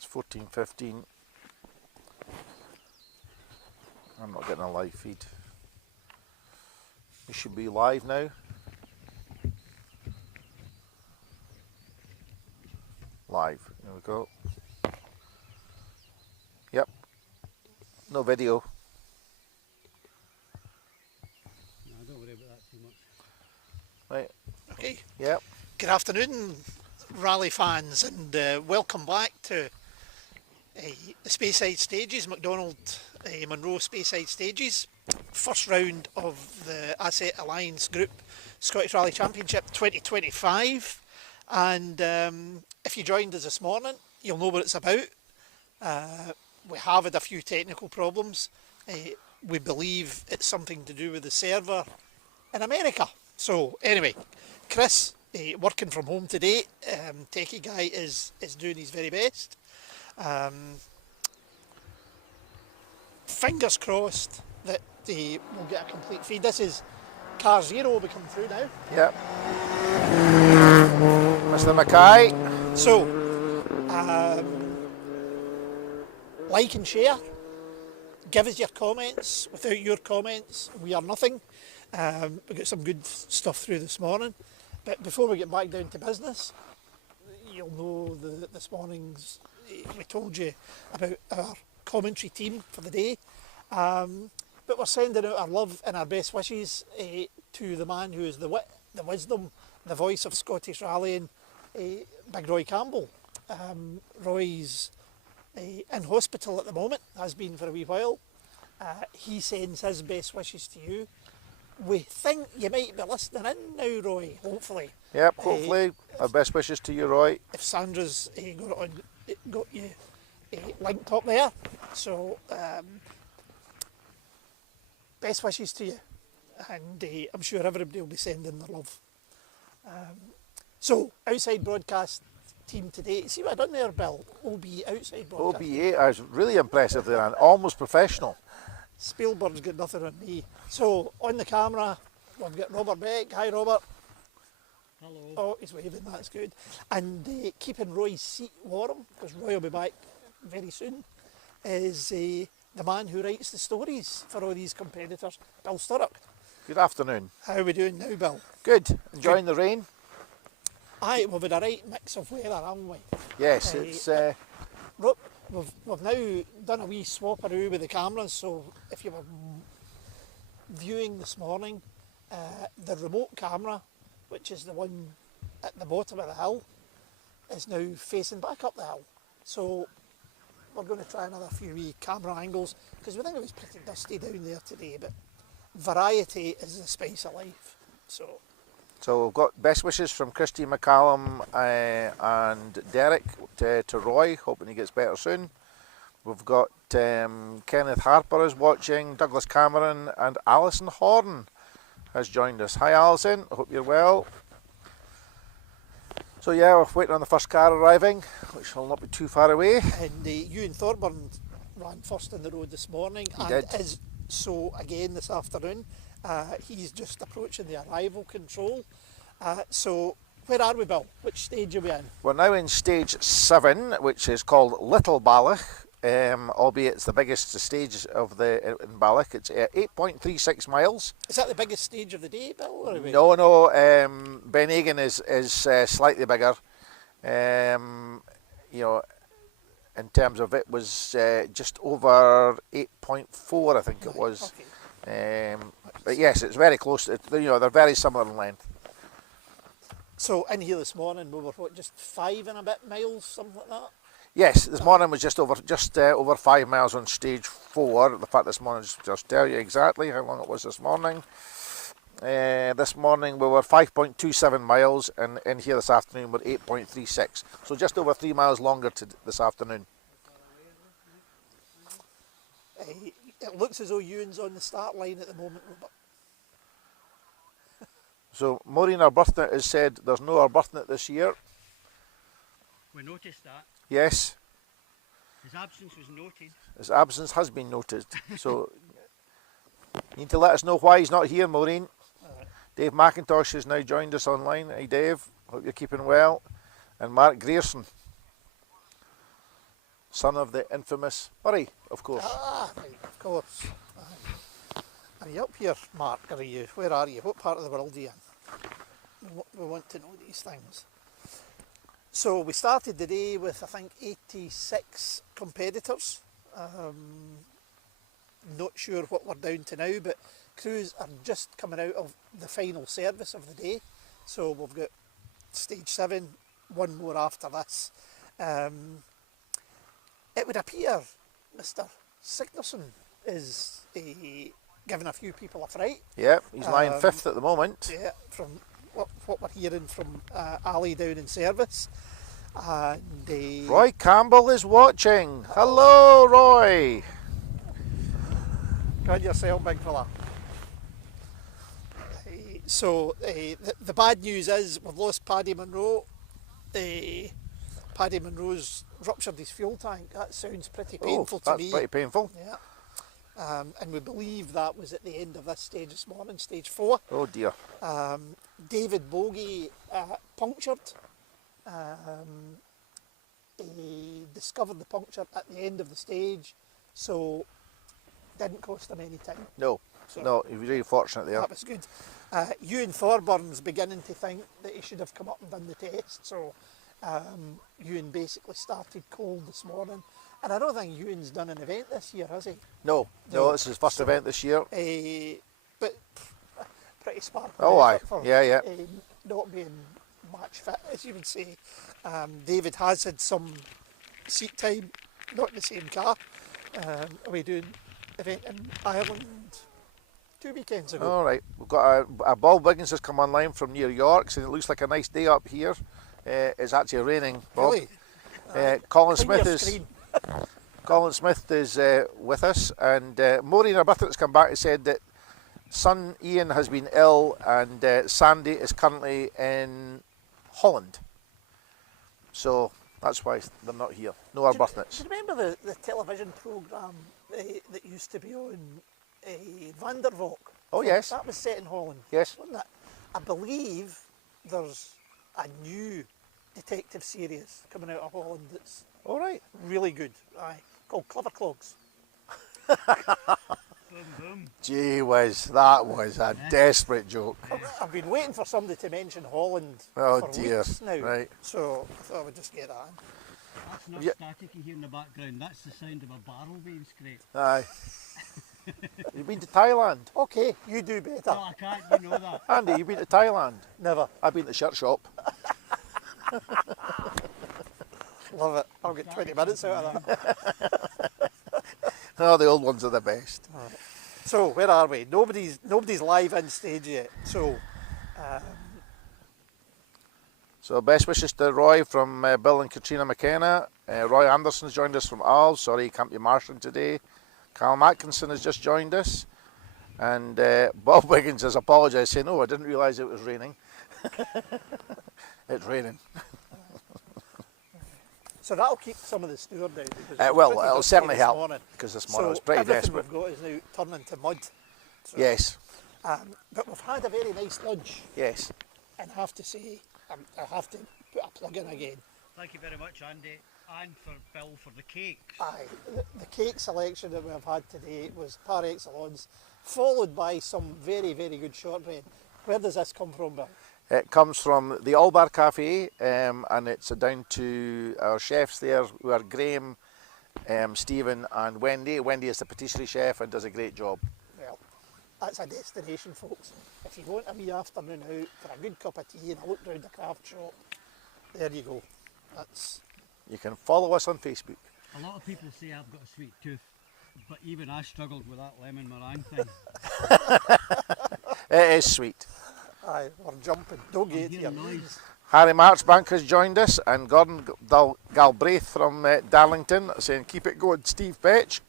That's 14:15. I'm not getting a live feed. We should be live now. Live. There we go. Yep. No video. No, don't worry about that too much. Right. Okay. Yep. Good afternoon, rally fans, and welcome back to the Speyside stages, McDonald Munro Speyside stages. First round of the Asset Alliance Group Scottish Rally Championship 2025. And if you joined us this morning, you'll know what it's about. We have had a few technical problems. We believe it's something to do with the server in America. So anyway, Chris, working from home today, techie guy is doing his very best. Fingers crossed that we'll get a complete feed. This is car 0 will be coming through now. Yep. Mr. Mackay. So, like and share. Give us your comments. Without your comments, we are nothing. We got some good stuff through this morning. But before we get back down to business, you'll know this morning's, we told you about our commentary team for the day. But we're sending out our love and our best wishes to the man who is the wit, the wisdom, the voice of Scottish rallying, Big Roy Campbell. Roy's in hospital at the moment, has been for a wee while. He sends his best wishes to you. We think you might be listening in now, Roy, hopefully. Yep, hopefully. Our best wishes to you, Roy. If Sandra's got you linked up there. So, best wishes to you. And I'm sure everybody will be sending their love. So, outside broadcast team today. See what I done there, Bill? OB outside broadcast. OB8, I was really impressive there and almost professional. Spielberg's got nothing on me. So, on the camera, we've got Robert Beck. Hi, Robert. Hello. Oh, he's waving, that's good. And keeping Roy's seat warm, because Roy will be back very soon, is the man who writes the stories for all these competitors, Bill Sturrock. Good afternoon. How are we doing now, Bill? Good. Enjoying the rain? Aye, we've had a right mix of weather, haven't we? Yes, it's... We've now done a wee swap-a-roo with the cameras, so if you were viewing this morning, the remote camera, which is the one at the bottom of the hill, is now facing back up the hill. So we're going to try another few wee camera angles, because we think it was pretty dusty down there today, but variety is the spice of life. So we've got best wishes from Christy McCallum and Derek to Roy, hoping he gets better soon. We've got Kenneth Harper is watching, Douglas Cameron, and Alison Horn has joined us. Hi Alison, hope you're well. So yeah, we're waiting on the first car arriving, which will not be too far away. And Ewan Thorburn ran first on the road this morning, He and did. is so again this afternoon. He's just approaching the arrival control. So where are we, Bill? Which stage are we in? We're now in stage 7, which is called Little Balloch, albeit it's the biggest stage of in Balloch. It's 8.36 miles. Is that the biggest stage of the day, Bill? Or are we... No, Ben Egan is slightly bigger. You know, in terms of it was just over 8.4, I think it was. Okay. But yes, it's very close. You know, they're very similar in length. So in here this morning, we were what, just 5 and a bit miles, something like that? Yes, this morning was just over 5 miles on stage 4. The fact this morning, just tell you exactly how long it was this morning. This morning we were 5.27 miles, and in here this afternoon we're 8.36. So just over 3 miles longer this afternoon. It looks as though Ewan's on the start line at the moment, Robert. So Maureen Arbuthnot has said there's no Arbuthnot this year. We noticed that. Yes. His absence was noted. His absence has been noted. So you need to let us know why he's not here, Maureen. Dave McIntosh has now joined us online. Hey Dave, hope you're keeping well. And Mark Grierson. son of the infamous Murray, of course. Ah, right, of course. Aye. Are you up here, Mark? Are you? Where are you? What part of the world are you in? We want to know these things. So we started the day with, I think, 86 competitors. Not sure what we're down to now, but crews are just coming out of the final service of the day. So we've got stage 7, one more after this. It would appear Mr. Signerson is giving a few people a fright. Yeah, he's lying 5th at the moment. Yeah, from what we're hearing from Ali down in service. And Roy Campbell is watching. Hello, Roy. Got yourself, big fella. So the bad news is we've lost Paddy Munro. Paddy Munro's ruptured his fuel tank. That sounds pretty painful to me. That's pretty painful. Yeah. And we believe that was at the end of this stage this morning, stage 4. Oh dear. David Bogey punctured. He discovered the puncture at the end of the stage, so didn't cost him any time. No, So no, he was really fortunate there. that was good. Ewan Thorburns beginning to think that he should have come up and done the test, so Ewan basically started cold this morning. And I don't think Ewan's done an event this year, has he? No, this is his first event this year. But pretty sparkling. Oh, aye. effort for, Yeah. not being match fit, as you would say. David has had some seat time, not in the same car. Are we doing event in Ireland 2 weekends ago? All right, we've got a Bob Wiggins has come online from near York, so it looks like a nice day up here. It's actually raining, Bob. Really? Colin Clean Smith your is screen. Colin Smith is with us, and Maureen Arbuthnot's come back and said that son Ian has been ill, and Sandy is currently in Holland. So that's why they're not here. No Arbuthnot's. Do you remember the television programme that used to be on Van der Valk? Oh yes, That was set in Holland, yes. wasn't it? I believe there's a new detective series coming out of Holland that's All right. really good. Aye, called Clever Clogs. Boom, boom. Gee whiz, that was a desperate joke. I've been waiting for somebody to mention Holland Oh, for dear. weeks now, Right. so I thought I would just get that in. That's not Yeah. staticky here in the background. That's the sound of a barrel being scraped. Aye. You've been to Thailand? Okay, you do better. No, I can't. You know that. Andy, you've been to Thailand? Never. I've been to the shirt shop. Love it. I'll get 20 minutes out of that. Oh, the old ones are the best. So where are we? Nobody's live in stage yet. So So best wishes to Roy from Bill and Katrina McKenna. Roy Anderson's joined us from Arles. Sorry he can't be marshalling today. Callum Atkinson has just joined us. And Bob Wiggins has apologised, saying, "Oh, I didn't realise it was raining." It's raining. so that'll keep some of the steward down. Because it's Well, pretty it'll dusty certainly this help, morning. because this morning So was pretty everything desperate. we've got is now turning to mud. So, Yes, but we've had a very nice lunch, yes. and I have to say, I have to put a plug in again. Thank you very much, Andy, and for Bill for the cakes. Aye, the cake selection that we've had today was par excellence, followed by some very, very good shortbread. Where does this come from, Bill? It comes from the Allbar Cafe, and it's down to our chefs there, who are Graham, Stephen and Wendy. Wendy is the patisserie chef and does a great job. Well, that's a destination, folks. If you want a wee afternoon out for a good cup of tea and a look round the craft shop, there you go. That's You can follow us on Facebook. A lot of people say I've got a sweet tooth, but even I struggled with that lemon meringue thing. It is sweet. aye, we're jumping. Don't I'm get hearing here. noise. Harry Marchbank has joined us, and Gordon Galbraith from Darlington saying, "Keep it going, Steve Petch."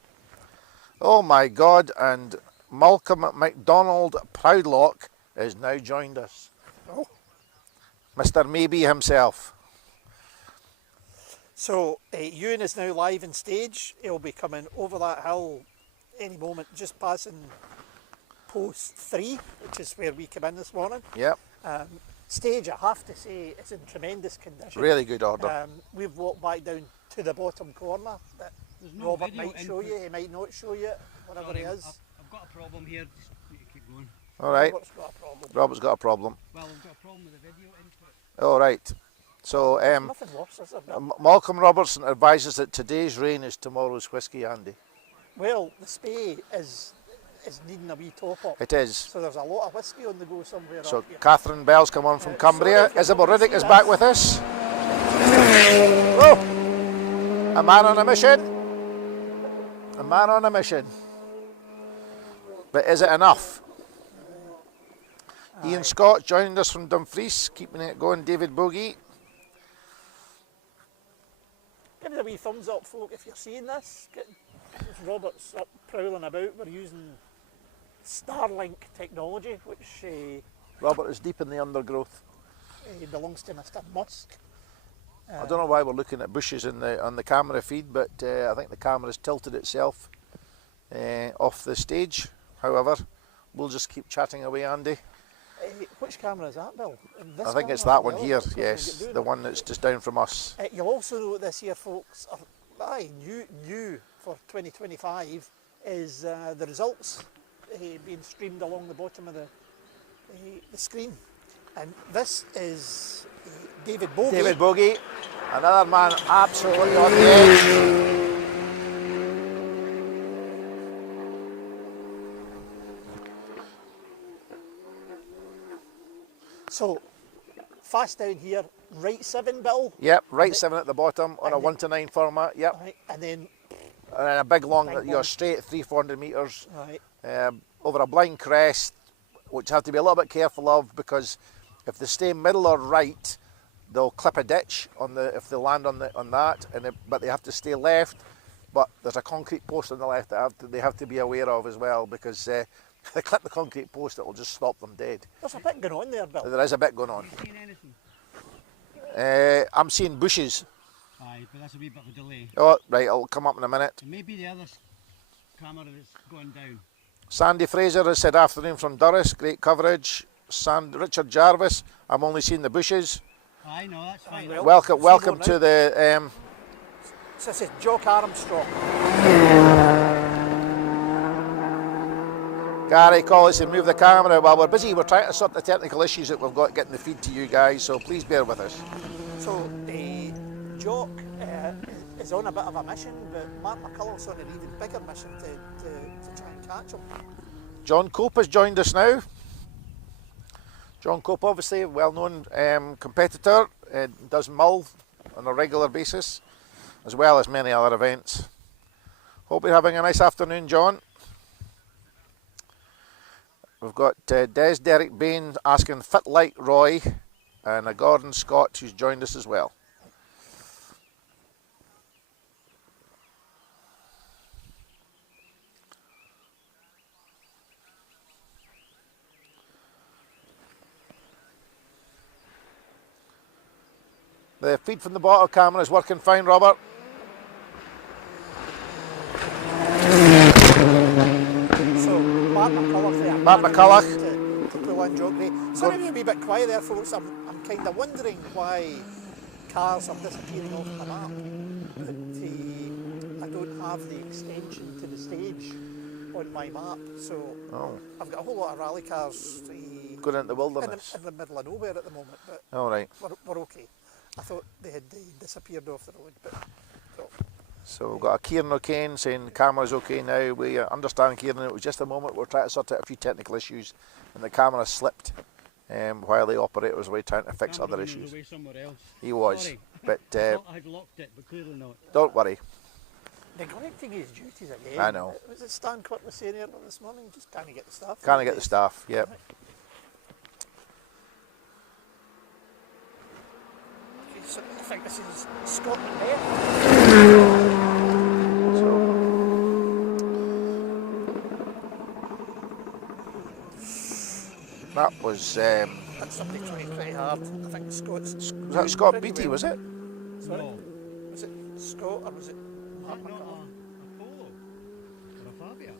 Oh my God, and Malcolm McDonald Proudlock has now joined us. Oh. Mr. Maybe himself. So Ewan is now live in stage. He'll be coming over that hill any moment, just passing post 3, which is where we come in this morning. Yep. Stage, I have to say, is in tremendous condition. Really good order. We've walked back down to the bottom corner that There's no Robert video might show you, input. he might not show you, whatever Sorry, he is. I've got a problem here. Just need to keep going. All right. Robert's got a problem. Robert's got a problem. Well, we've got a problem with the video input. All right. So Nothing worse, is there? Malcolm Robertson advises that today's rain is tomorrow's whiskey, Andy. Well, the Spey is needing a wee top up. It is. So there's a lot of whiskey on the go somewhere So up here. Catherine Bell's come on from Cumbria. sorry, Isabel I couldn't Riddick see is that. back with us. Oh, a man on a mission. A man on a mission. But is it enough? Ian Scott joining us from Dumfries, keeping it going. David Bogie. Give us a wee thumbs up, folk, if you're seeing this. Robert's up prowling about. We're using Starlink technology, which Robert is deep in the undergrowth. belongs to Mr. Musk. I don't know why we're looking at bushes on the camera feed, but I think the camera's tilted itself off the stage. However, we'll just keep chatting away, Andy. Which camera is that, Bill? This I think it's camera that or one the here, other? Because we yes, get doing the it. one that's just down from us. You'll also know this here, folks, new for 2025 is the results being streamed along the bottom of the screen. And this is David Bogie. David Bogie, another man absolutely on the edge. So, fast down here, right 7, Bill. Yep, right 7 at the bottom on a and 1 to 9 format, yep. Right, and then, And then a big long, Big you're long. straight 300-400 metres right, over a blind crest, which you have to be a little bit careful of, because if they stay middle or right, they'll clip a ditch on the if they land on that, but they have to stay left. But there's a concrete post on the left that they have to be aware of as well, because if they clip the concrete post, it will just stop them dead. there's a bit going on there, Bill. There is a bit going on. Have you seen anything? I'm seeing bushes. Aye, but that's a wee bit of a delay. Oh, right, it'll come up in a minute. And maybe the other camera that's going down. Sandy Fraser has said afternoon from Durris, great coverage. Richard Jarvis, I'm only seeing the bushes. Aye, no, that's fine. Well, Welcome now. to the. So this is Jock Armstrong. Gary Collins said move the camera. Well, we're busy. We're trying to sort the technical issues that we've got getting the feed to you guys, so please bear with us. So Jock is on a bit of a mission, but Mark McCullough's on an even bigger mission to try and catch him. John Cope has joined us now. John Cope, obviously a well-known competitor, does Mull on a regular basis, as well as many other events. Hope you're having a nice afternoon, John. We've got Derek Bain asking fit like Roy, and a Gordon Scott who's joined us as well. The feed from the bottle camera is working fine, Robert. So Mark McCullough there. Mark McCullough. To pull in Jock Gray. Sorry to be a wee bit quiet there, folks. I'm kind of wondering why cars are disappearing off the map. But I don't have the extension to the stage on my map, so I've got a whole lot of rally cars Going into the wilderness. in the middle of nowhere at the moment, but All right. we're okay. I thought they had disappeared off the road, but So we've got a Kieran O'Kane saying the camera's okay now. We understand, Kieran, it was just a moment. We're trying to sort out a few technical issues and the camera slipped while the operator was away trying to fix Camera other was issues. away somewhere else. He was, Sorry. but I thought I'd locked it, but clearly not. don't worry. neglecting his duties again. I know. Was it Stan Quirk was saying earlier this morning? Just can't get the staff. Can't get the staff, yep. Okay, so I think this is Scotland there. That was That's somebody trying pretty hard. I think Scott's. was that Scott Beattie, was it? Sorry? No. Was it Scott or was it Was Mark that not McCullough? a Polo? Or a Fabia?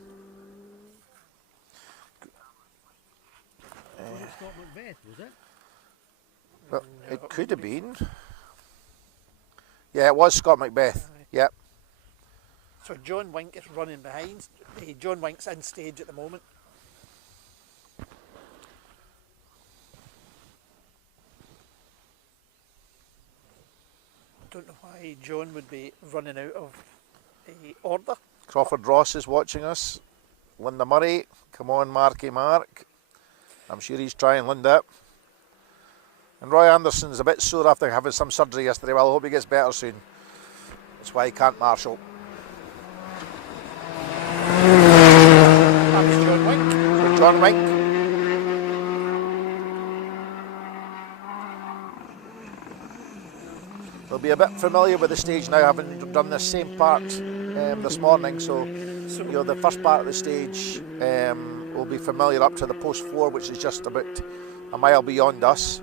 Was it Scott Macbeth, was it? Well, it could have been. Yeah, it was Scott Macbeth. Yep. So John Wink is running behind. John Wink's in stage at the moment. Don't know why John would be running out of order. Crawford Ross is watching us. Linda Murray, come on Marky Mark. I'm sure he's trying, Linda. And Roy Anderson's a bit sore after having some surgery yesterday. Well, I hope he gets better soon. That's why he can't marshal. That was John Wink. So John Wink. They'll be a bit familiar with the stage now, having done the same part this morning. So you know, the first part of the stage will be familiar up to the post 4, which is just about a mile beyond us.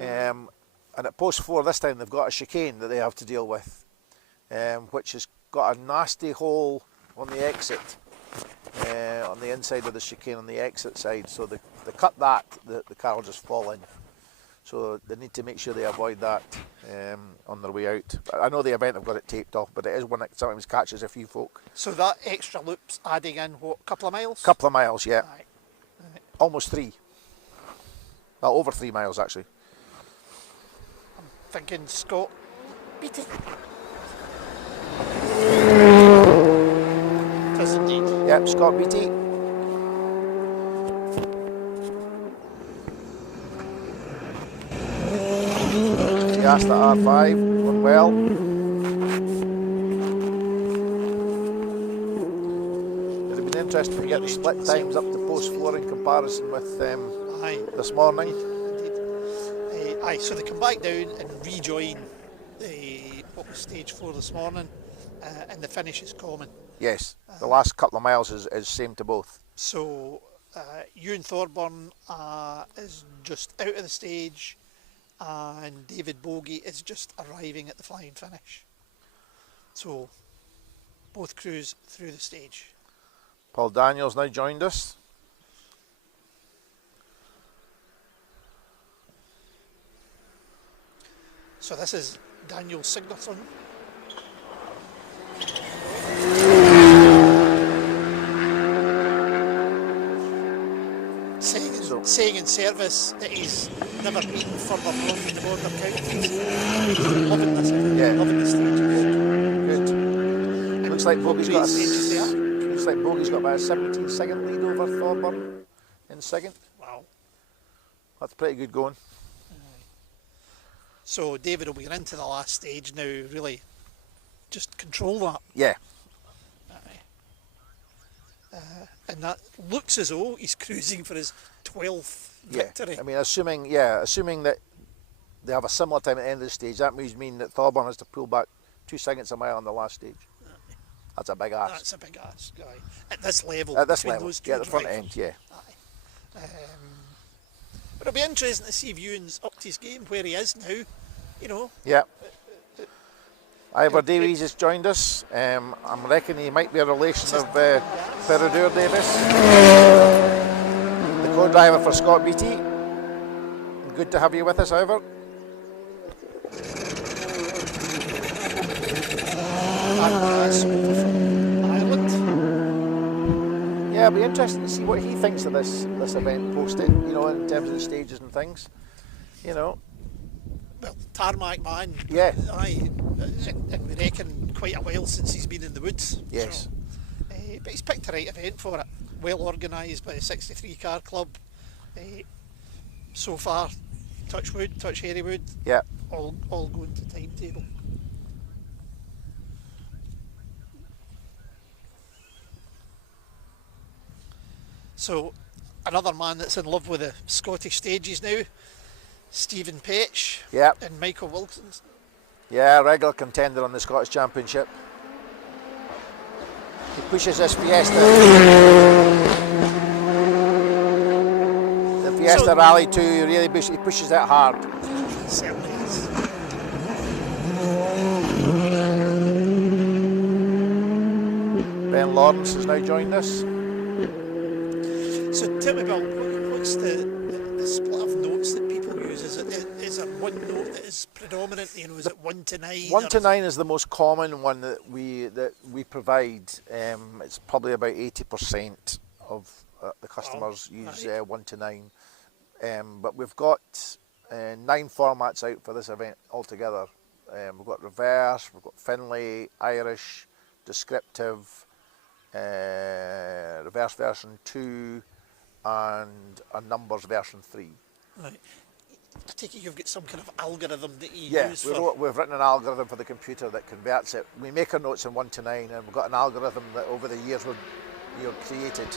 And at post 4 this time they've got a chicane that they have to deal with, which has got a nasty hole on the exit, on the inside of the chicane on the exit side. So they cut that, the car will just fall in. So they need to make sure they avoid that on their way out. I know the event have got it taped off, but it is one that sometimes catches a few folk. So that extra loop's adding in, what, a couple of miles? Couple of miles, yeah. Aye. Almost 3. Well, over 3 miles actually. I'm thinking Scott beat it. It is indeed. Yep, Scott Beattie. Asked at R5, going well. It would have been interesting to get the split times up to post 4 in comparison with this morning. Indeed. Aye, so they come back down and rejoin what was stage 4 this morning, and the finish is common. Yes, the last couple of miles is same to both. So Ewan Thorburn is just out of the stage, and David Bogie is just arriving at the flying finish. So both crews through the stage. Paul Daniels now joined us. So this is Daniel Signaton. Saying in service that he's never been further north than the border counties. Loving this, loving the stages. Good. Looks like Bogey's got stages there. Looks like Bogey's got about a 17-second lead over Thorburn in second. Wow. That's pretty good going. So David will be into the last stage now, really just control that. Yeah. And that looks as though he's cruising for his 12th victory. I mean, assuming that they have a similar time at the end of the stage, that mean that Thorburn has to pull back 2 seconds a mile on the last stage. That's a big ask. That's a big ask, aye. At this level. At this between level, those two yeah, the front drivers. end, yeah. Aye. But it'll be interesting to see if Ewan's up to his game where he is now, you know. Yeah. Ivor Davies has joined us. I'm reckoning he might be a relation of Peredur Davis, the co-driver for Scott Beattie. Good to have you with us, Ivor. Ireland. Yeah, it'll be interesting to see what he thinks of this event post it, you know, in terms of the stages and things, you know. Well, Tarmac man. Yeah. Aye, and we reckon quite a while since he's been in the woods. Yes. So, but he's picked the right event for it. Well organised by the 63 car club. So far, touch wood, touch hairy wood. Yeah. All going to timetable. So another man that's in love with the Scottish stages now, Stephen Petch. Yeah. And Michael Wilson. Yeah, regular contender on the Scottish Championship. He pushes this Fiesta. The Fiesta Rally 2, he pushes that hard. Certainly is. Ben Lawrence has now joined us. So tell me about what's the split of notes that people use? Is there one note that is predominant? You know, is it 1 to 9? 1 to 9 is the most common one that we provide. It's probably about 80% of the customers use 1 to 9. But we've got 9 formats out for this event altogether. We've got reverse, we've got Finlay, Irish, descriptive, reverse version 2, and a numbers version 3. Right. I take it you've got some kind of algorithm that you use we've written an algorithm for the computer that converts it. We make our notes in 1 to 9, and we've got an algorithm that over the years we've created.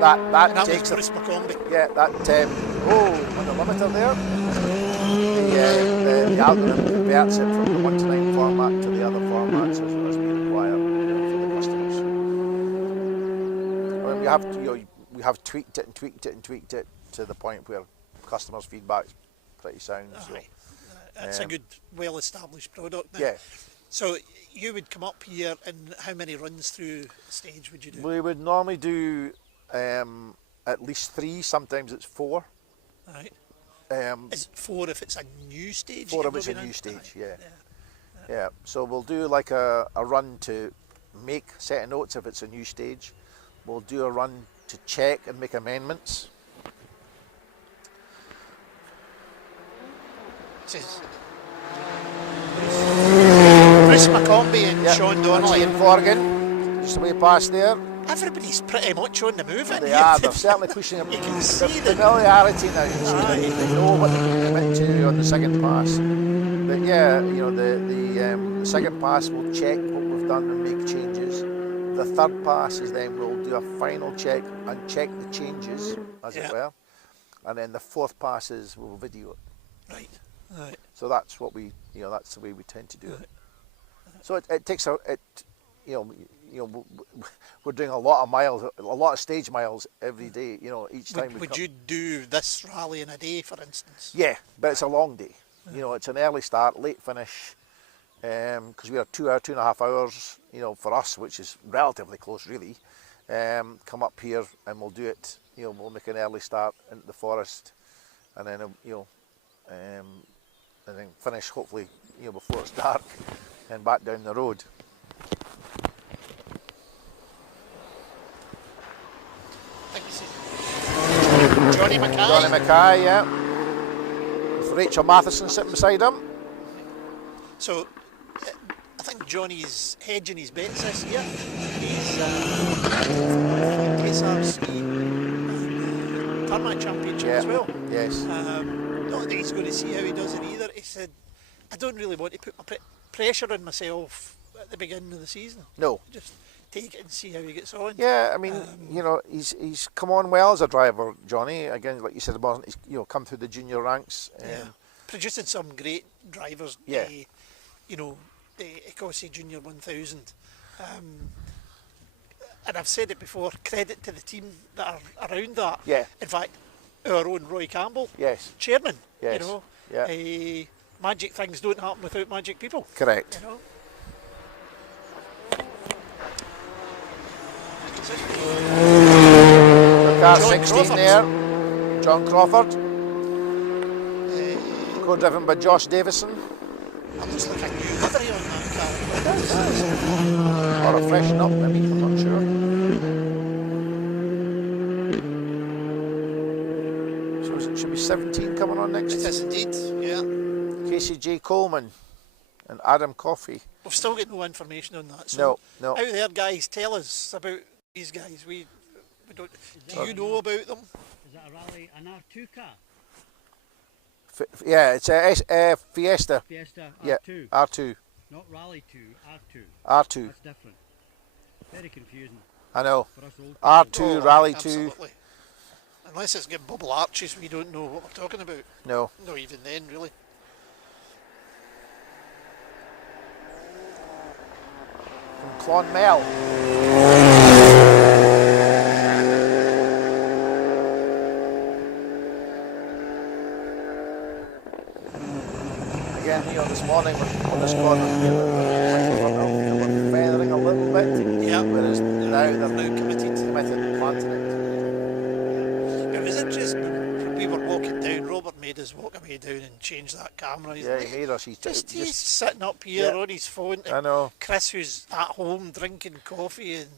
That takes Bruce McCombie. Yeah, that on the limiter there. The algorithm converts it from the 1 to 9 format to the other formats as we require, for the customers. I mean, we have tweaked it to the point where customers' feedback is pretty sound. That's a good, well-established product now. Yeah. So you would come up here, and how many runs through stage would you do? We would normally do at least 3, sometimes it's 4. Right. Is it 4 if it's a new stage? 4 if it's a new stage, yeah. So we'll do like a run to make set of notes if it's a new stage. We'll do a run to check and make amendments. Bruce McCombie and Sean Donnelly. And Forgan, just way past there. Everybody's pretty much on the move in They here. are, they're certainly pushing them. You can see the familiarity now. They know what they're coming into on the second pass. But yeah, the second pass will check what we've done and make changes. The third pass is then we'll do a final check and check the changes, as it were. And then the fourth pass is we'll video it. Right. So that's what that's the way we tend to do it. So it takes we're doing a lot of miles, a lot of stage miles every day. Each time. Would you do this rally in a day, for instance? Yeah, but it's a long day. It's an early start, late finish, because we are 2.5 hours. For us, which is relatively close, really. Come up here and we'll do it. We'll make an early start into the forest, and then and then finish hopefully before it's dark, and back down the road. Johnny Mackay. Johnny Mackay, yeah. With Rachel Matheson sitting beside him. So, I think Johnny's hedging his bets this year. He's SRC Tarmac Championship as well. Yes. Not that he's going to see how he does it either. He said, I don't really want to put my pressure on myself at the beginning of the season. No. Just take it and see how he gets on. Yeah, I mean, he's come on well as a driver, Johnny. Again, like you said, he's come through the junior ranks. Producing some great drivers. Yeah. Ecosse Junior 1000. And I've said it before, credit to the team that are around that. Yeah. In fact, our own Roy Campbell, Yes. chairman. Yes. Yeah. Magic things don't happen without magic people. Correct. Car 16 Crawford. there, John Crawford, co-driven by Josh Davison. That looks like a new livery on that car. Or a freshen up, maybe, I'm not sure. So it should be 17 coming on next. It is indeed, yeah. Casey J. Coleman and Adam Coffey. We've still got no information on that. So No. out there, guys, tell us about these guys. We don't. Do you know about them? Is that a rally, an R2 car? Yeah, it's a Fiesta. Fiesta R2? Yeah, R2. Not Rally 2, R2. R2. That's different. Very confusing I know. for us old R2, Rally 2. Absolutely. Unless it's got bubble arches, we don't know what we're talking about. No. Not even then, really. From Clonmel. Again, this morning on the squad, we're feathering a little bit. Yeah. Whereas now they're Now committed. committed planting it. It was interesting when we were walking down. Robert made us walk away down and change that camera. He's Yeah, like, he made us. He's he's sitting up here Yeah. on his phone. I know. Chris, who's at home drinking coffee and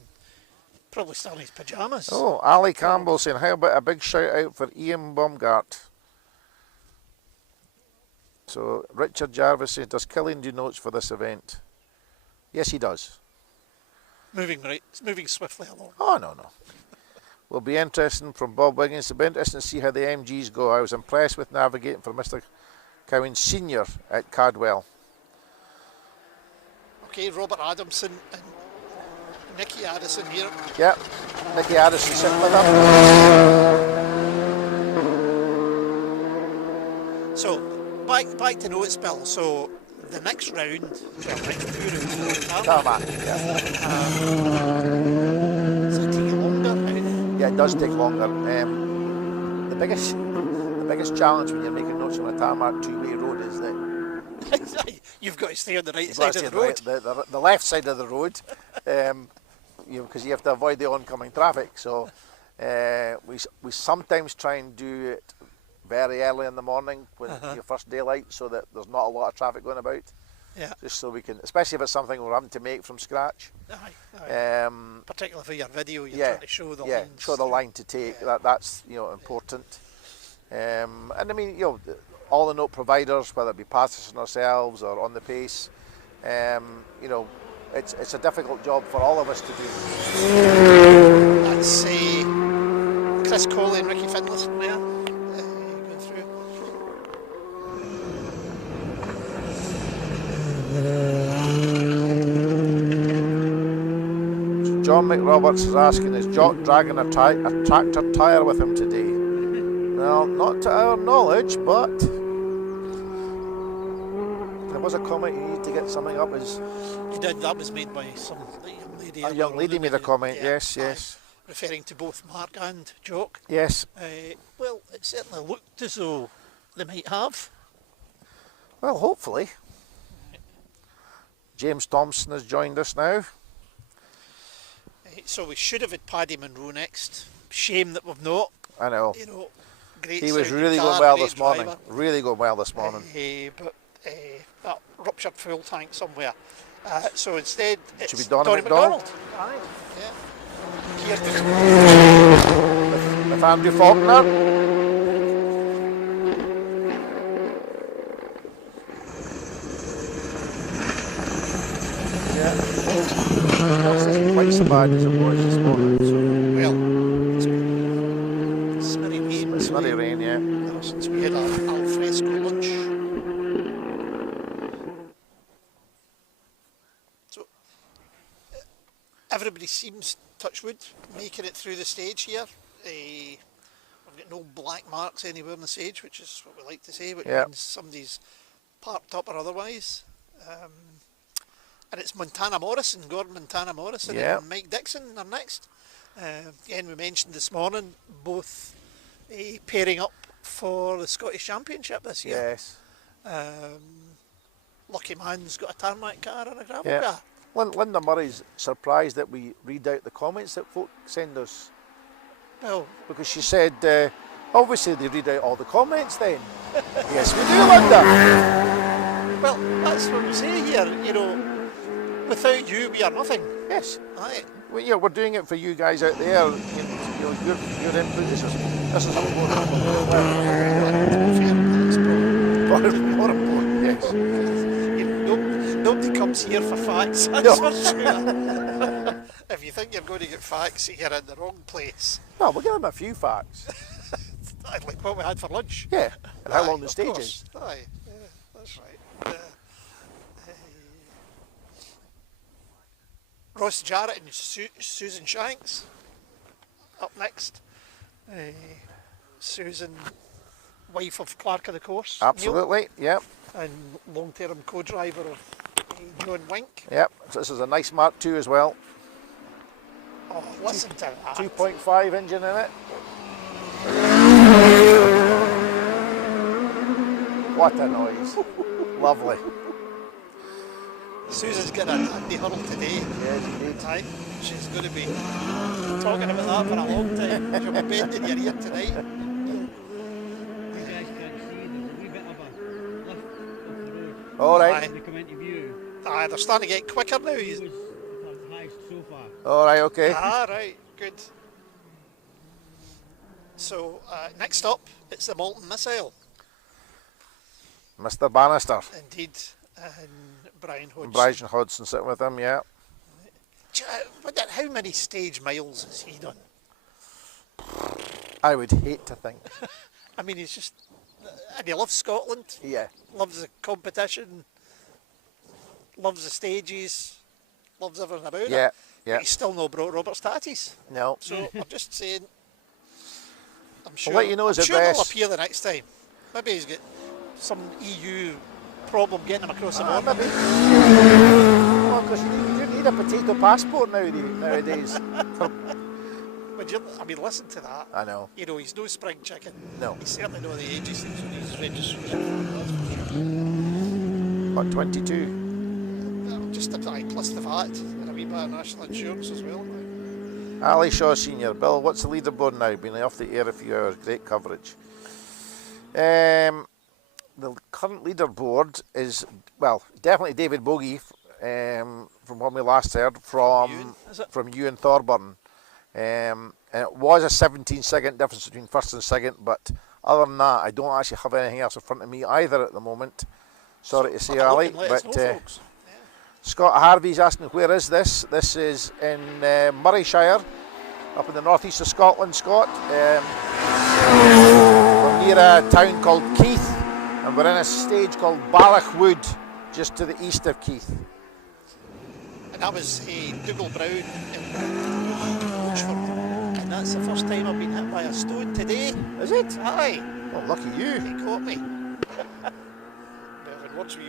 probably still in his pyjamas. Oh, Ali Campbell saying, how about a big shout out for Ian Baumgart? So Richard Jarvis says, does Killian do notes for this event? Yes, he does. It's moving swiftly along. Oh, no. Will be interesting from Bob Wiggins. It'll be interesting to see how the MGs go. I was impressed with navigating for Mr. Cowan Senior at Cadwell. Okay, Robert Adamson and Nicky Addison here. Yep, Nicky Addison sitting with him. So, back to notes, Bill. So, the next round, next 2 rounds, Tarmac, yeah. does it take longer? Yeah, it does take longer. The biggest challenge when you're making notes on a tarmac two-way road is that You've got to stay on the right you've got side to of the road. stay the left side of the road, because you have to avoid the oncoming traffic. So we sometimes try and do it very early in the morning when your first daylight, so that there's not a lot of traffic going about. Yeah. Just so we can, especially if it's something we're having to make from scratch. Aye. Particularly for your video, you're trying to show the lines. Show the line to take. That's important. And I mean, all the note providers, whether it be Patterson ourselves or On the Pace, it's a difficult job for all of us to do. That's Chris Coley and Ricky Finlayson there. Going through. John McRoberts is asking, is Jock dragging a tractor tyre with him today? Well, not to our knowledge, but there was a comment you need to get something up. He did. That was made by some young lady. A young lady made a comment. Yes. Referring to both Mark and Jock. Yes. Well, it certainly looked as though they might have. Well, hopefully. James Thompson has joined us now. So we should have had Paddy Munro next. Shame that we've not. I know. Great. He was sounding really car, going well great this morning. driver. Really going well this morning. But that ruptured fuel tank somewhere. So instead, it's Should be Donny McDonald. McDonald. Aye, yeah. Here With Andrew Faulkner. Yeah. This isn't quite so bad as it was this morning. well, it's smithy rain. Smithy rain, yeah. Since we had our al fresco lunch. So everybody seems, touch wood, making it through the stage here. We've got no black marks anywhere on the stage, which is what we like to say, which means somebody's parked up or otherwise. And it's Gordon Montana Morrison and Mike Dixon are next. Again, we mentioned this morning, both pairing up for the Scottish Championship this year. Yes. Lucky man's got a tarmac car and a gravel car. Linda Murray's surprised that we read out the comments that folk send us. Well, because she said, obviously they read out all the comments then. Yes, we do, Linda. Well, that's what we say here, without you we are nothing. Yes. Aye. Well, we're doing it for you guys out there. Your input. This is important. More important, yes. Nobody comes here for facts, that's for sure. If you think you're going to get facts, you're in the wrong place. No, we'll give them a few facts. Like what we had for lunch. Yeah, and how long the stage is. Aye, yeah, that's right. Ross Jarrett and Susan Shanks up next. Susan, wife of Clark of the Course. Absolutely, yep. Neil, and long-term co-driver of John Wink. Yep, so this is a nice Mark II as well. Oh, listen to that. 2.5 engine in it. What a noise. Lovely. Susan's got a handy hurl today. Yes, indeed. Aye, she's going to be talking about that for a long time. She'll be bending your ear tonight. You guys can't see, there's a wee bit of a lift off the road. All right. Aye. They come into view. Aye, they're starting to get quicker now. It was the highest so far. All right. Okay. Ah, right, good. So, next up, it's the Molten Missile. Mr. Bannister. Indeed. And Brian Hodgson. Brian Hodgson sitting with him. Yeah. How many stage miles has he done? I would hate to think. I mean, he's just... And he loves Scotland. Yeah. Loves the competition. Loves the stages. Loves everything about it. Yeah. But Yeah. he's still not brought Robert's tatties. No. So I'm just saying... I'm sure, let you know his I'm sure address. he'll appear the next time. Maybe he's got some EU problem getting him across the border. Maybe. Well, because you need a potato passport nowadays. Would you, I mean, listen to that. I know. You know, he's no spring chicken. No. He's certainly not the agency who needs registration. That's for sure. What, 22? Just a plus the VAT and a wee bit of national insurance as well. Ali Shaw Senior. Bill, what's the leaderboard now? Been off the air a few hours. Great coverage. The current leaderboard is, well, definitely David Bogey, from what we last heard, from Ewan Thorburn. And it was a 17-second difference between first and second, but other than that, I don't actually have anything else in front of me either at the moment. Sorry to say, Ali, but Scott Harvey's asking, where is this? This is in Murrayshire, up in the northeast of Scotland, Scott. We're near a town called Keith, and we're in a stage called Balloch Wood, just to the east of Keith. And that was Dougal Brown in Oxford. And that's the first time I've been hit by a stone today. Is it? Aye. Oh, lucky you. He caught me.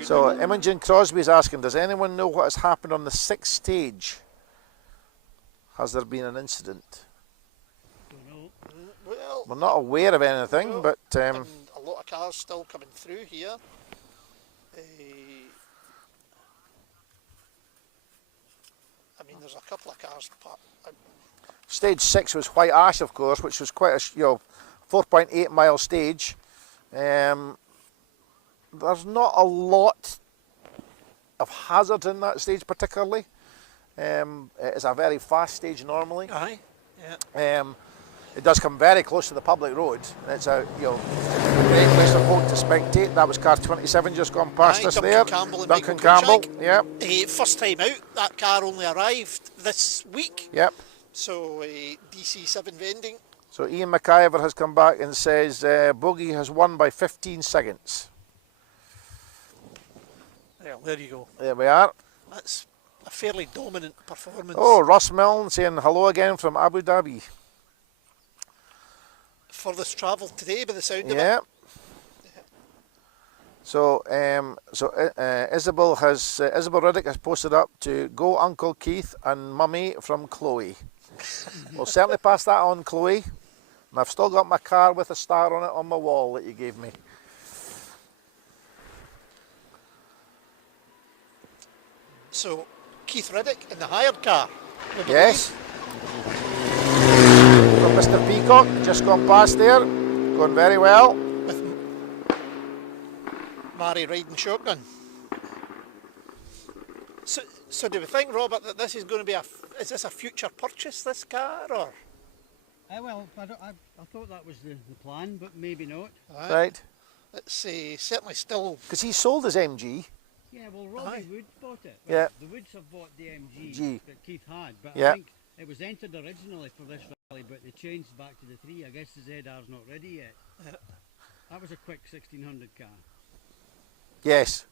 So Imogen Crosby's asking, does anyone know what has happened on the 6th stage? Has there been an incident? No. Well, we're not aware of anything, no, but and a lot of cars still coming through here. I mean, there's a couple of cars. Stage 6 was White Ash, of course, which was quite a 4.8 mile stage. There's not a lot of hazard in that stage particularly. It's a very fast stage normally. Aye. Yeah. It does come very close to the public road. It's a great place for folk to spectate. That was car 27 just gone past us Duncan there. Campbell and Duncan Michael Campbell. Cruikshank. Yep. First time out, that car only arrived this week. Yep. So DC7 vending. So Ian McIver has come back and says Bogey has won by 15 seconds. Well, there you go. There we are. That's a fairly dominant performance. Oh, Ross Milne saying hello again from Abu Dhabi. Furthest travelled today by the sound of it. Yeah. So, Isabel Riddick has posted up to go Uncle Keith and Mummy from Chloe. We'll certainly pass that on, Chloe. And I've still got my car with a star on it on my wall that you gave me. So, Keith Riddick in the hired car. Yes. From Mr. Peacock, just gone past there, going very well. With Mary riding shotgun. So do we think, Robert, that this is going to be is this a future purchase, this car, or? Well, I thought that was the plan, but maybe not. Right. It's certainly still... Because he sold his MG. Yeah, well, Robbie Wood bought it. Well, yeah. The Woods have bought the MG that Keith had, but yeah. I think it was entered originally for this rally, but they changed back to the 3. I guess the ZR's not ready yet. Yeah. That was a quick 1600 car. Yes.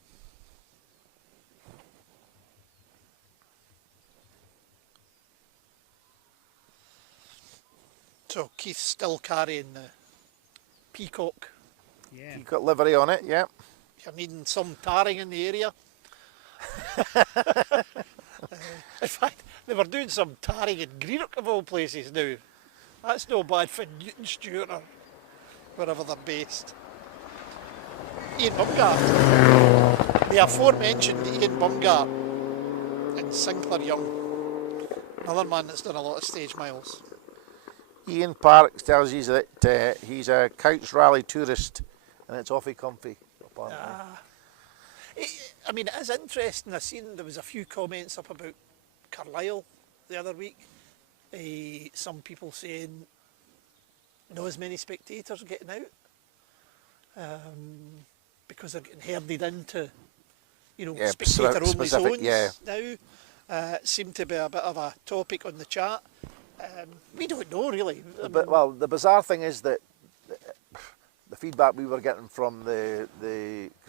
So Keith's still carrying the Peacock. Yeah. Peacock livery on it, yeah. You're needing some tarring in the area. In fact, they were doing some tarring in Greenock of all places now. That's no bad for Newton Stewart or wherever they're based. Ian Bumgart. The aforementioned Ian Bumgart and Sinclair Young, another man that's done a lot of stage miles. Ian Parks tells you that he's a couch rally tourist and it's awfully comfy, apparently. I mean, it is interesting. I seen there was a few comments up about Carlisle the other week. Some people saying not as many spectators getting out because they're getting herded into, spectator-only zones now. Seemed to be a bit of a topic on the chat. We don't know really. Well, the bizarre thing is that the feedback we were getting from cause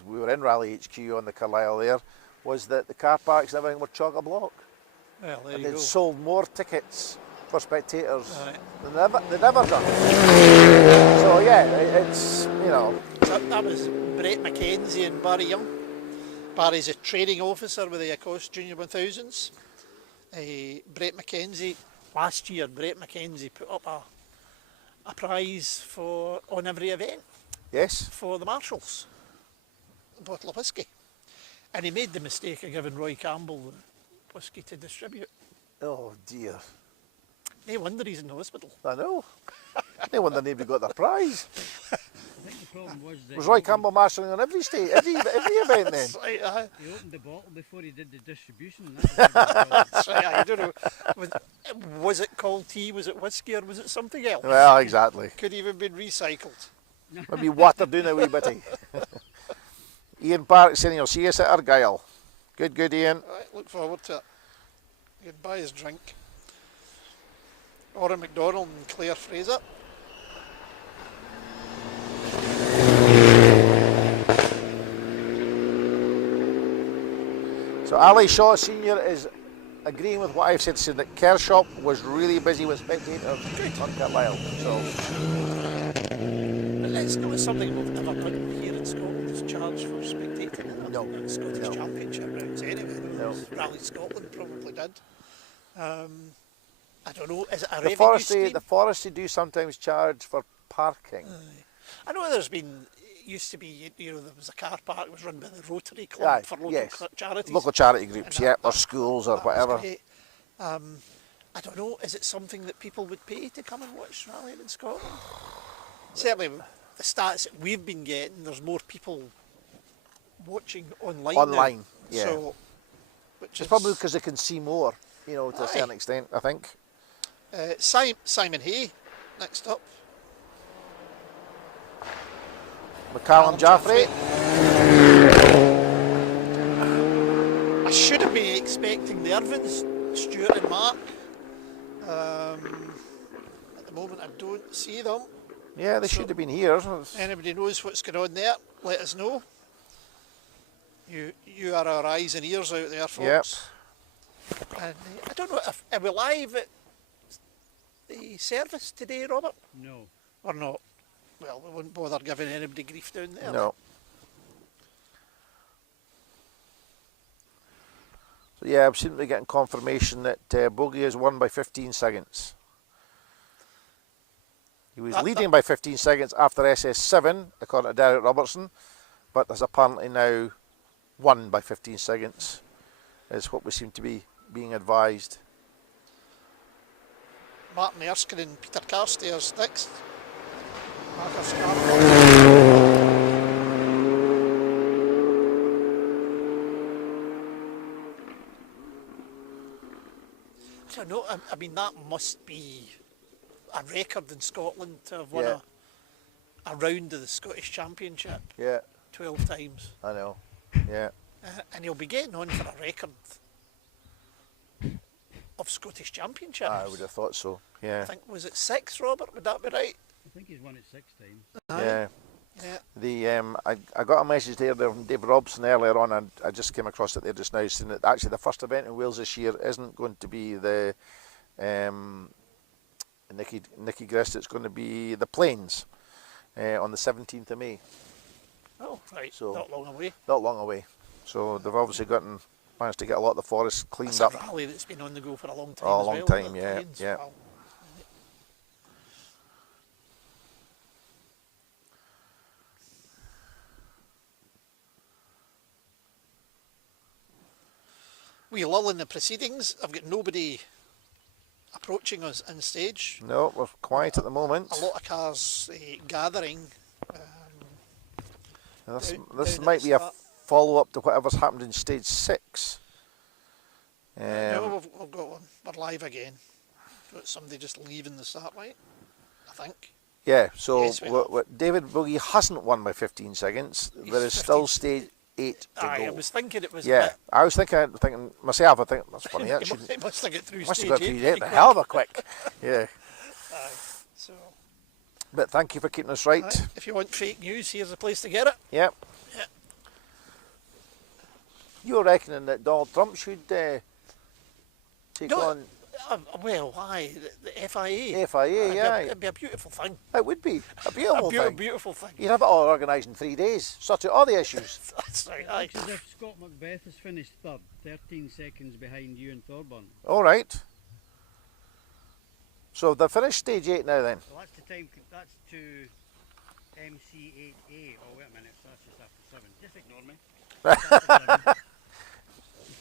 we were in Rally HQ on the Carlisle there, was that the car parks and everything were chock-a-block. Well, there And you they'd go. sold more tickets for spectators Right. than they'd ever done. So yeah, it's, That was Brett McKenzie and Barry Young. Barry's a training officer with the Acosta Junior 1000s. Last year, Brett McKenzie put up a prize on every event yes. for the marshals, a bottle of whisky. And he made the mistake of giving Roy Campbell the whisky to distribute. Oh dear. No wonder he's in the hospital. I know. No wonder nobody got their prize. I think the problem was that Was Roy Campbell marshalling on every state, every event then? Right, he opened the bottle before he did the distribution. And that was the problem. that's right, I don't know. Was it called tea, was it whisky, or was it something else? Well, exactly. Could even been recycled. Maybe watered down a wee bitty. Ian Park saying he'll see us at Argyle. Good Ian. Right, look forward to it. You can buy his drink. Oren McDonald and Claire Fraser. So Ali Shaw Senior is agreeing with what I've said, saying that Kershaw was really busy with spectators on Carlisle. So It's not something we've never done here in Scotland. It's charged for spectating. No. In Scottish No. Championship rounds anyway. No. Rally Scotland probably did. I don't know. Is it a the revenue stream? forestry do sometimes charge for parking. I know there's been. Used to be, there was a car park that was run by the Rotary Club Aye, for local yes. charities. Local charity groups, And yeah, that- or schools or that was whatever. great. I don't know, is it something that people would pay to come and watch rallying in Scotland? Certainly, the stats that we've been getting, there's more people watching online now. Online, yeah. So, which It's is probably because they can see more, to a certain Aye. extent, I think. Simon Hay, next up. McCallum Jaffrey. I should have been expecting the Irvins, Stuart and Mark. At the moment, I don't see them. Yeah, they So- should have been here. Anybody knows what's going on there, let us know. You are our eyes and ears out there, folks. And I don't know, are we live at the service today, Robert? No. Or not? Well, we wouldn't bother giving anybody grief down there. No. So yeah, I'm simply getting confirmation that Bogey has won by 15 seconds. He was leading by 15 seconds after SS7, according to Derek Robertson, but has apparently now won by 15 seconds, is what we seem to be being advised. Martin Erskine and Peter Carstairs next. Marcus Carter. I don't know, I mean that must be a record in Scotland to have won Yeah. a round of the Scottish Championship Yeah, 12 times. I know. Yeah. And he'll be getting on for a record of Scottish Championships. I would have thought so. Yeah. I think, was it 6, Robert? Would that be right? I think he's won it 6 times. Yeah. Yeah. I got a message there from David Robson earlier on, and I just came across it there just now, saying that actually the first event in Wales this year isn't going to be the Nicky Grist. It's going to be the Plains on the 17th of May. Oh, right. So- Not long away. Not long away. So they've obviously managed to get a lot of the forests cleaned It's up. a rally that's been on the go for a long time. Oh, a as long well, time, isn't it? yeah, Plains, yeah. wow. wee lull in the proceedings. I've got nobody approaching us in stage. No, we're quiet at the moment. A lot of cars gathering. This down might at the be a start. follow-up to whatever's happened in stage 6. No, we've got one. We're live again. Got somebody just leaving the start line, I think. Yeah, so Yes, we have. David Boogie hasn't won by 15 seconds. He's There is 15. still stage 8 to Aye, I go. was thinking it was. Yeah, I was thinking myself. I think that's funny. That It must have got through must have stage got through 8. yet. The hell of a quick. Yeah, Aye. So, but thank you for keeping us right. aye, if you want fake news, here's the place to get it. Yep. Yeah. You're reckoning that Donald Trump should take No, on well, why? The FIA. FIA? Yeah, It'd be a beautiful thing. it would be a beautiful thing. Beautiful thing. You'd have it all organised in 3 days, sort out all the issues. That's right. Aye. It's as if Scott Macbeth has finished third, 13 seconds behind you and Thorburn. All right. So they've finished stage 8 now then. Well, that's the time. That's to MC8A. Oh, wait a minute. That's just after 7. Just ignore me. It's after 7.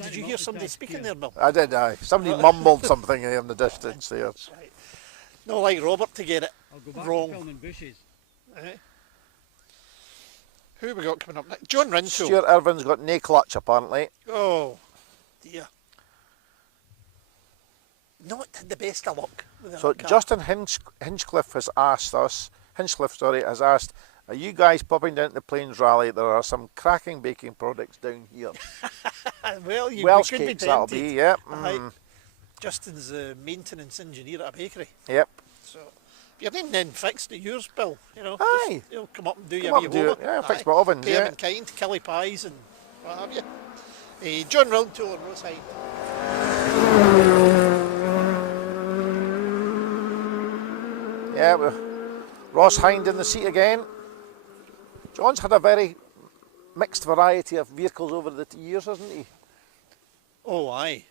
Did you hear somebody speaking there, Bill? I did, aye. Somebody mumbled something there in the distance there. That's right. Not like Robert to get it I'll go back wrong. to filming bushes. Aye. Who have we got coming up next? John Rintoul. Stuart Irvin's got no clutch apparently. Oh, dear. Not had the best of luck with So that car. Justin Hinchcliffe has asked us, has asked, are you guys popping down to the Plains Rally? There are some cracking baking products down here. Well, you Welsh could be cakes, that'll tempted. be, yep. Aye. Justin's a maintenance engineer at a bakery. Yep. So, if you're needing anything fixed at yours, Bill, you know, Aye. just, he'll come up and do Come your up wee and do over. it. Yeah, fix Aye. my ovens, Pay him yeah. in kind, killie pies and what have you. John Rintoul on Roadside. Yeah, Ross Hind in the seat again. John's had a very mixed variety of vehicles over the years, hasn't he? Oh, aye.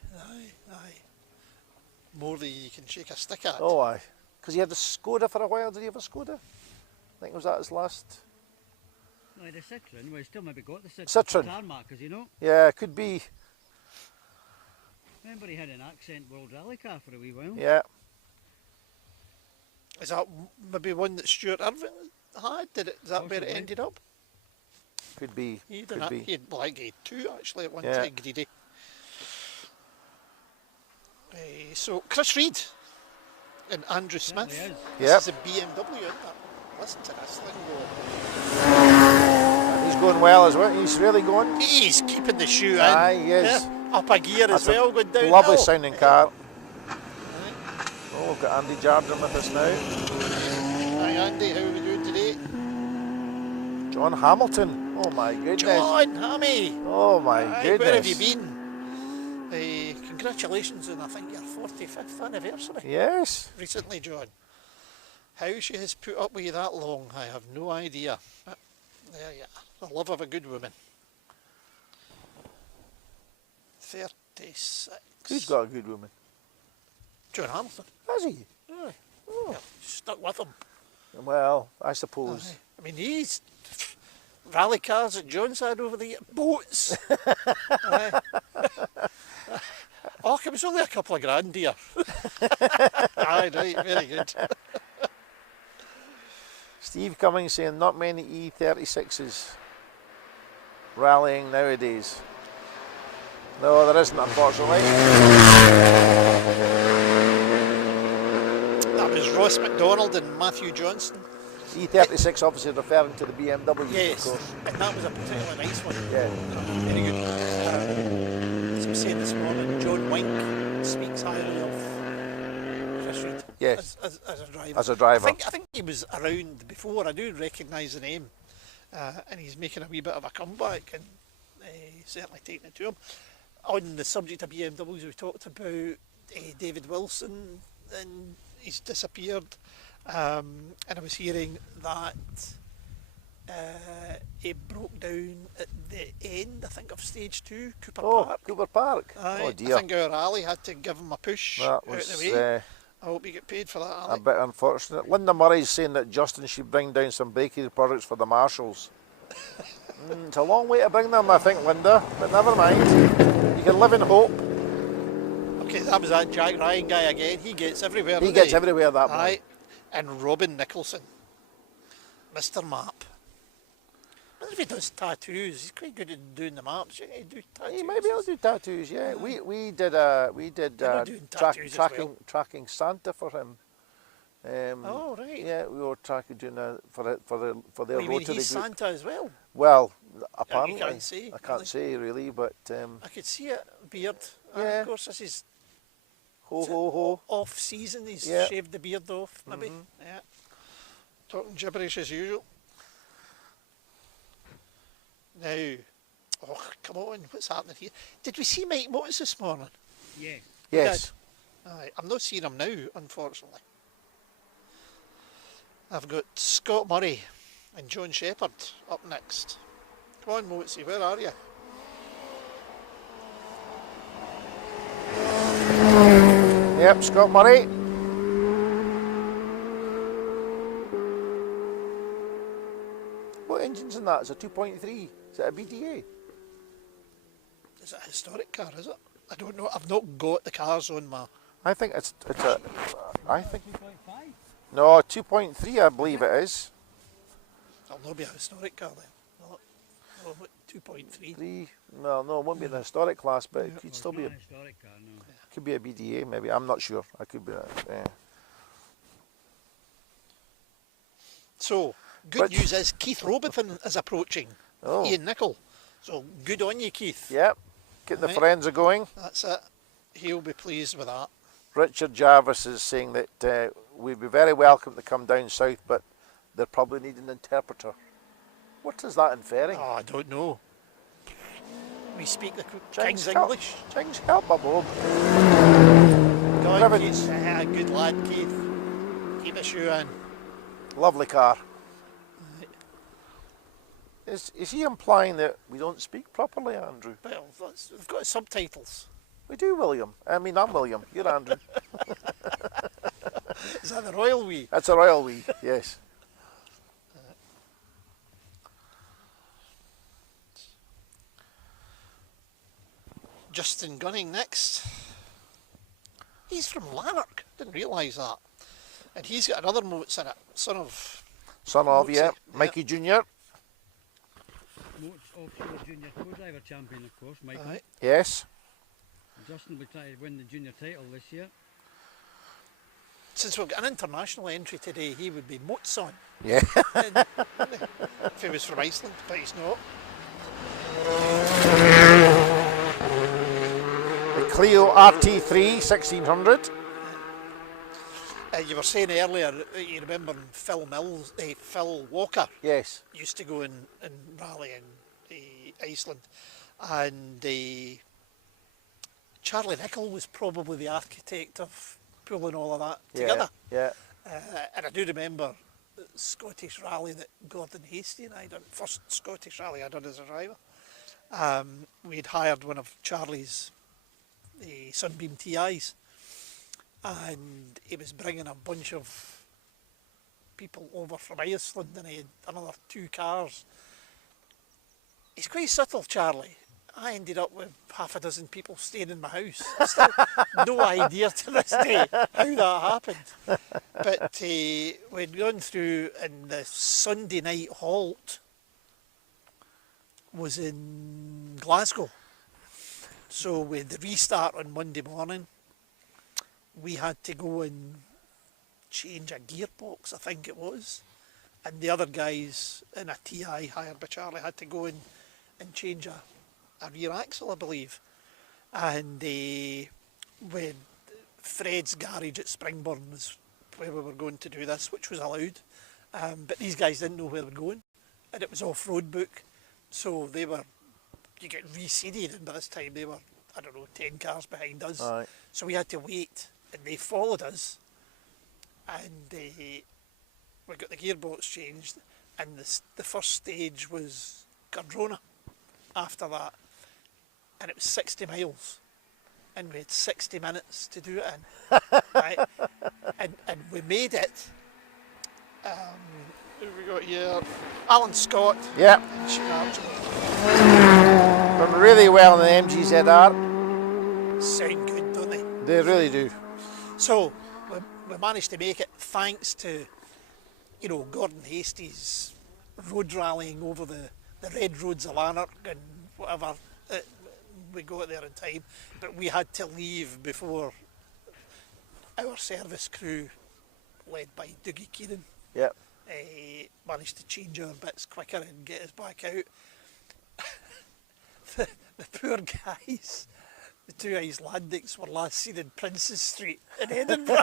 More than you can shake a stick at. Oh, aye. Because he had the Skoda for a while. Did he have a Skoda? I think was that his last. No, the Citroen. Well, he still maybe got the Citroen. tarmac, as you know. Yeah, could be. Remember he had an Accent World Rally car for a wee while. Yeah. Is that maybe one that Stuart Irvin had? Is that where it Possibly. ended up? Could be. He Could didn't. be. He had like two actually at one Yeah. time. Greedy. So Chris Reed and Andrew Smith. Certainly is. This Yep. is a BMW, isn't it? Listen to this thing go. He's going well as well. He's really going. He's keeping the shoe in. Aye, he is. Yeah, up a gear That's as well, going down. Lovely sounding car. Oh, we've got Andy Jardine with us now. Hi Andy, how are we doing today? John Hamilton. Oh my goodness. John, Hammy. Oh my Aye, goodness. where have you been? Congratulations on I think your 45th anniversary Yes. recently, John. How she has put up with you that long, I have no idea. But there you are. The love of a good woman. 36. Who's got a good woman? John Hamilton. Has he? Aye. Oh. Yeah, stuck with him. Well, I suppose. Aye. I mean, he's rally cars that John's had over the years. Boats. Aye. Oh, it was only a couple of grand, dear. Aye, right, very good. Steve Cummings saying not many E36s rallying nowadays. No, there isn't, unfortunately. That was Ross McDonald and Matthew Johnson. E36 obviously referring to the BMW, Yes, of course. and that was a particularly nice one. Yeah. Very good. As I was saying this morning, John Wink speaks highly of Chris Reed Yes. as a driver. As a driver. I think he was around before. I do recognise the name, and he's making a wee bit of a comeback, and certainly taking it to him. On the subject of BMWs, we talked about David Wilson, and he's disappeared. And I was hearing that it broke down at the end, I think, of stage 2, Cooper Oh, Park. Cooper Park. Aye, Oh I dear. think our alley had to give him a push That out was of the way. I hope you get paid for that, a alley. bit unfortunate. Linda Murray's saying that Justin should bring down some bakery products for the marshals. It's a long way to bring them, I think, Linda, but never mind. You can live in hope. Okay, that was that Jack Ryan guy again. He gets everywhere. He doesn't gets everywhere, that boy. Aye. And Robin Nicholson, Mr. Map. I wonder if he does tattoos. He's quite good at doing the maps. You do tattoos. He might be able to do tattoos, yeah. Aye. We did not doing tattoos as well. tracking Santa for him. Oh right. Yeah, we were tracking doing for their What do you mean, rotary group. he's Santa as well? Well, apparently can't say, I can't say really, but I could see it. Beard. Yeah. Of course, this is ho ho ho. off season. He's Yeah. shaved the beard off, maybe. Yeah. Talking gibberish as usual. Now, oh come on, what's happening here? Did we see Mike Motes this morning? Yes. Yes. Aye, I'm not seeing him now, unfortunately. I've got Scott Murray and John Shepherd up next. Come on, Motesy, where are you? Yep, Scott Murray. What engine's in that? It's a 2.3. Is it a BDA? Is it a historic car, is it? I don't know. I've not got the cars on my... I think it's a. I think 2.5. no 2.3. I believe it is. It'll not be a historic car then. No, 2.3. 3. No, it won't be in the historic class, but it could still be. Not a historic car, no. Could be a BDA, maybe. I'm not sure. I could be. So, good news is Keith Robertson is approaching. Oh. Ian Nicol. So, good on you, Keith. Yep. Getting the Right. friends are going. That's it. He'll be pleased with that. Richard Jarvis is saying that we'd be very welcome to come down south, but they'll probably need an interpreter. What is that inferring? Oh, I don't know. We speak the King's King's English. King's help, my Bob. Go on, Rivens. Keith. Good lad, Keith. Keep a shoe in. Lovely car. Right. Is he implying that we don't speak properly, Andrew? Well, we've got subtitles. We do, William. I mean, I'm William. You're Andrew. Is that the royal we? That's a royal we, yes. Justin Gunning next. He's from Lanark. Didn't realise that. And he's got another Motes in it. Son of Yeah. Yeah. Mikey Jr. Motes offshore junior co-driver champion, of course, Michael. Right. Yes. Justin will be trying to win the junior title this year. Since we've got an international entry today, he would be Motson. Yeah. If he was from Iceland, but he's not. The Clio RT3 1600. You were saying earlier, you remember Phil Walker Yes. used to go and rally in Iceland, and Charlie Nicol was probably the architect of pulling all of that together. Yeah. And I do remember the Scottish rally that Gordon Hastie and I done, first Scottish rally I done as a driver. We'd hired one of Charlie's Sunbeam TIs, and he was bringing a bunch of people over from Iceland, and he had another 2 cars. He's quite subtle, Charlie. I ended up with half a dozen people staying in my house. Still no idea to this day how that happened. But we'd gone through, and the Sunday night halt was in Glasgow. So with the restart on Monday morning, we had to go and change a gearbox, I think it was. And the other guys in a TI hired by Charlie had to go in and change a rear axle, I believe. And with Fred's garage at Springburn was where we were going to do this, which was allowed. But these guys didn't know where they were going, and it was off-road book. So you get reseeded, and by this time they were, I don't know, 10 cars behind us. Right. So we had to wait, and they followed us, and we got the gearbox changed, and the first stage was Cardrona after that, and it was 60 miles, and we had 60 minutes to do it in. Right? And we made it. Who have we got here? Alan Scott. Yeah, And Shane Archer. done really well in the MGZR. Sound good, don't they? They really do. So, we managed to make it thanks to, Gordon Hastie's road rallying over the red roads of Lanark and whatever. We got there in time, but we had to leave before our service crew, led by Dougie Keenan, Yeah. managed to change our bits quicker and get us back out. the poor guys, the two Icelandics were last seen in Princes Street in Edinburgh,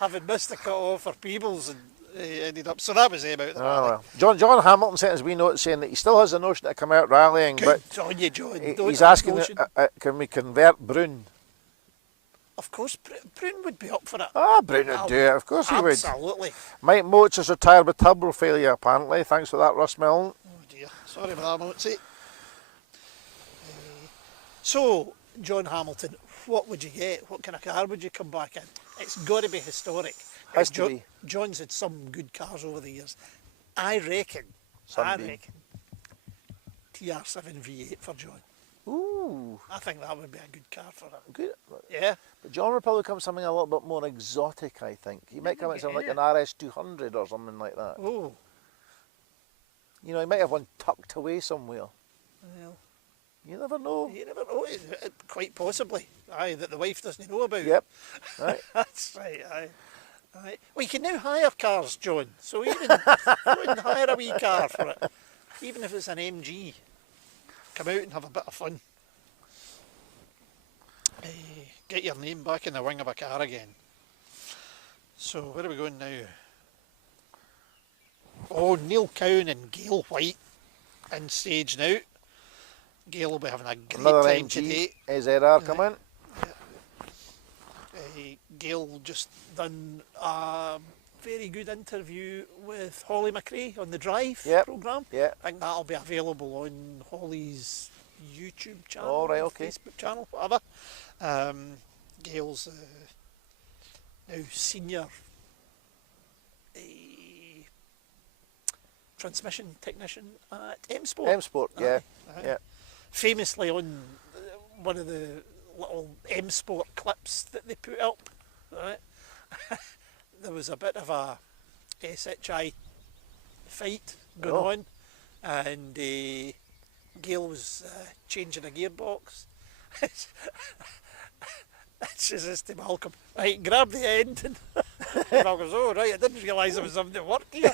having missed the cut-off for Peebles and ended up. So that was them out the Oh, well. John Hamilton sent us a wee note saying that he still has a notion to come out rallying, Good but on you, John. he's asking, can we convert Brune? Of course, Brune would be up for it. Ah, Brune would do it, of course he would. Absolutely. Mike Moats has retired with turbo failure, apparently. Thanks for that, Russ Milne. Oh dear, sorry about that, Motsy. So, John Hamilton, what would you get? What kind of car would you come back in? It's got to be historic. Has to be. John's had some good cars over the years. I reckon TR7 V8 for John. Ooh, I think that would be a good car for him. good. Yeah. But John would probably come something a little bit more exotic, I think. He might come out something like an RS200 or something like that. Oh, He might have one tucked away somewhere. well, You never know. you never know. Quite possibly. Aye, that the wife doesn't know about. Yep. Right. That's right, aye. Aye. Well, you can now hire cars, John. So even you can hire a wee car for it. Even if it's an MG. Come out and have a bit of fun. Get your name back in the wing of a car again. So, where are we going now? Oh, Neil Cowan and Gail White in stage now. Gail will be having a great Another time MG today. SRR come in. Gail just done a very good interview with Holly McRae on the Drive programme. Yeah. I think that'll be available on Holly's YouTube channel, Oh, right, okay. Facebook channel, whatever. Gail's now senior transmission technician at M Sport. M Sport, yeah. Aye. Yeah. Famously on one of the little M Sport clips that they put up, right? There was a bit of a SHI fight going on, and Gail was changing a gearbox. She says to Malcolm, right, grab the end. And Malcolm goes, oh right, I didn't realise there was something to work here.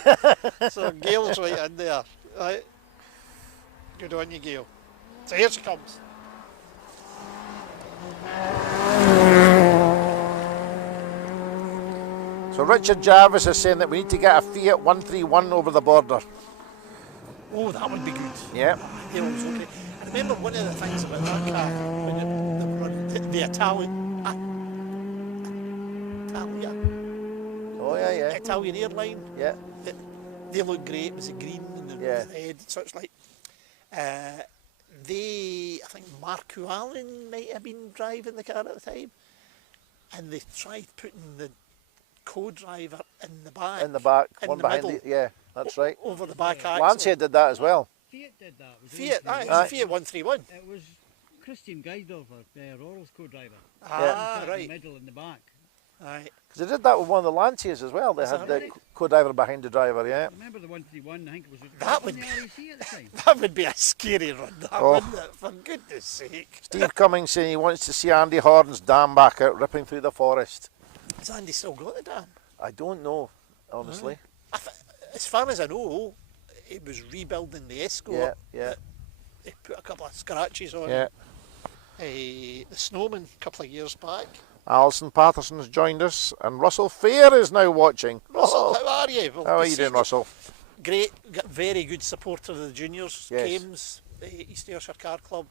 So Gail's right in there. Right. Good on you, Gail. So here she comes. So Richard Jarvis is saying that we need to get a Fiat 131 over the border. Oh, that would be good. Yeah. Gail was okay. I remember one of the things about that car, when they were running the Italian Oh, yeah. Italian airline. Yeah. They looked great. It was a green and the red, such like. I think Marco Allen might have been driving the car at the time, and they tried putting the co-driver in the back. In the back, in one the behind middle, yeah, that's right. over the back axle. Lancia did that as well. Fiat did that. It was Fiat, Fiat, it was a Fiat 131. It was Christian Geisdorfer, Roral's co-driver. Ah, In the right. middle in the back. Aye. Because they did that with one of the Lancias as well. They Is had that the right? co-driver behind the driver, yeah. Remember the 131? I think it was That on would the be- RAC at the time. That would be a scary run, that, Oh. wouldn't it? For goodness sake. Steve Cummings saying he wants to see Andy Horton's dam back out ripping through the forest. Has Andy still got the dam? I don't know, honestly. As far as I know, he was rebuilding the Escort. Yeah. He put a couple of scratches on Yeah. it. The Snowman a couple of years back. Alison Patterson has joined us, and Russell Fair is now watching. Russell, Oh, how are you? Well, how are to you see doing, Russell? Great, very good supporter of the juniors. Yes. Kames, the East Ayrshire Car Club,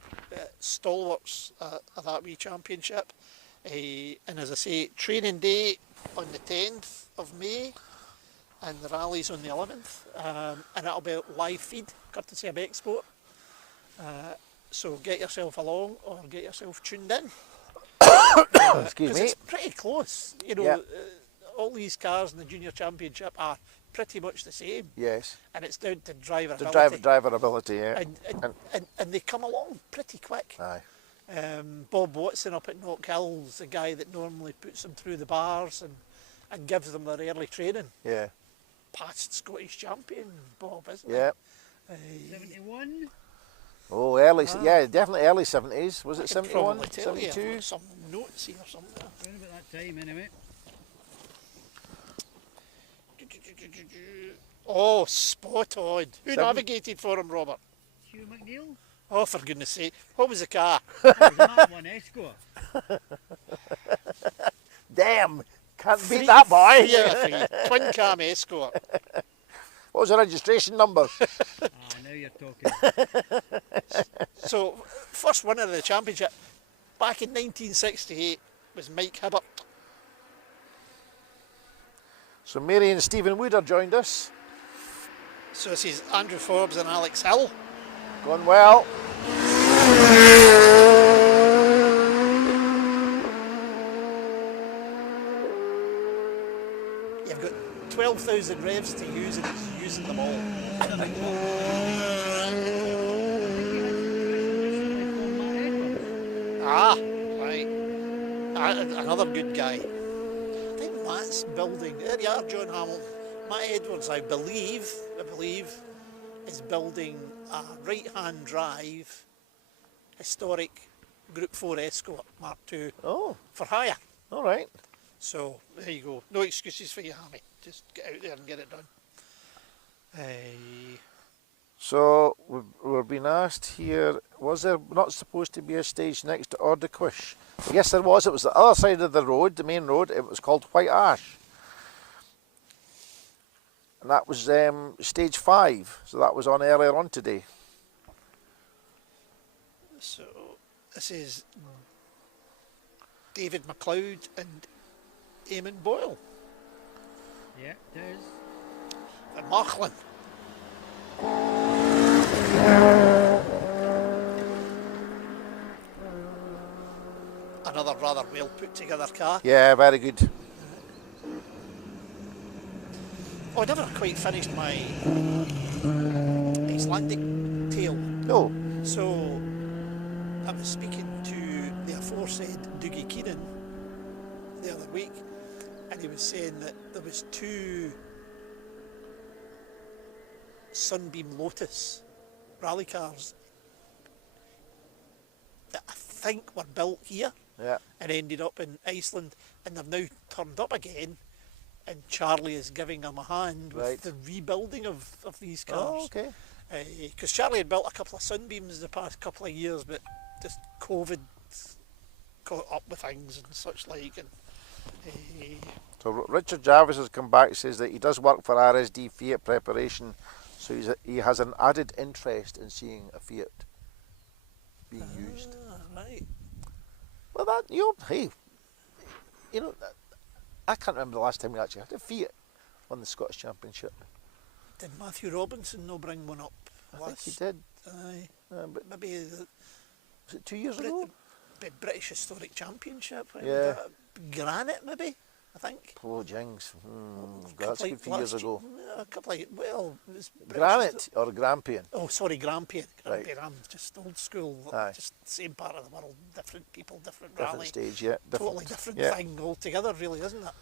stalwarts of that wee championship. And as I say, training day on the 10th of May, and the rally's on the 11th. And it'll be a live feed, courtesy of Export. So get yourself along or get yourself tuned in. Excuse 'Cause me. it's pretty close. Yeah. All these cars in the junior championship are pretty much the same. Yes. And it's down to driver The ability. driver ability, yeah. And they come along pretty quick. Aye. Bob Watson up at Knock Hill's the guy that normally puts them through the bars and gives them their early training. Yeah. Past Scottish champion, Bob, isn't Yeah. he? 71? Oh, early, yeah, definitely early 70s. Was it 71, Probably tell you, I've 72? got some notes here somewhere. Around about that time, anyway. Oh, spot on. Who Seven. navigated for him, Robert? Hugh McNeil? Oh, for goodness sake. What was the car? That was Mark 1 Escort. Damn, can't beat that boy. Yeah, twin cam Escort. What was the registration number? Ah, now you're talking. So, first winner of the championship back in 1968 was Mike Hibbert. So Mary and Stephen Wood have joined us. So this is Andrew Forbes and Alex Hill. Going well. You've got 12,000 revs to use and he's using them all. Ah, right. Another good guy. I think Matt's building, there you are, John Hamilton. Matt Edwards, I believe, is building a right-hand drive historic Group 4 Escort Mark II Oh, for hire. all right. So there you go. No excuses for you, Hammy. Just get out there and get it done. So we're being asked here, was there not supposed to be a stage next to Ordequish? Yes, there was. It was the other side of the road, the main road. It was called White Ash. And that was stage 5. So that was on earlier on today. So this is David MacLeod and Eamon Boyle Yeah, it is. and Machlin. Another rather well put together car. Yeah, very good. Oh, I never quite finished my Icelandic tale. No. So I was speaking to the aforesaid Dougie Keenan the other week, and he was saying that there was 2 Sunbeam Lotus rally cars that I think were built here Yeah. and ended up in Iceland, and they've now turned up again, and Charlie is giving them a hand with Right. the rebuilding of these Oh, cars. okay. Because Charlie had built a couple of Sunbeams the past couple of years, but just COVID caught up with things and such like. And So Richard Jarvis has come back, says that he does work for RSD Fiat preparation, so he has an added interest in seeing a Fiat being used. right. Well, that, hey, I can't remember the last time we actually had a Fiat won the Scottish Championship. Did Matthew Robinson no bring one up? I think he did. Aye. But Maybe was it 2 years ago? British Historic Championship. Yeah. Granite, maybe. I think. Oh, Jings. That's a good few years ago. A couple of, well, it was British Granite or Grampian? Oh, sorry, Grampian. Right. Grampian, I'm just old school. Aye. Just same part of the world, different people, different Different rally. stage, yeah. Totally different yeah. thing altogether, really, isn't it?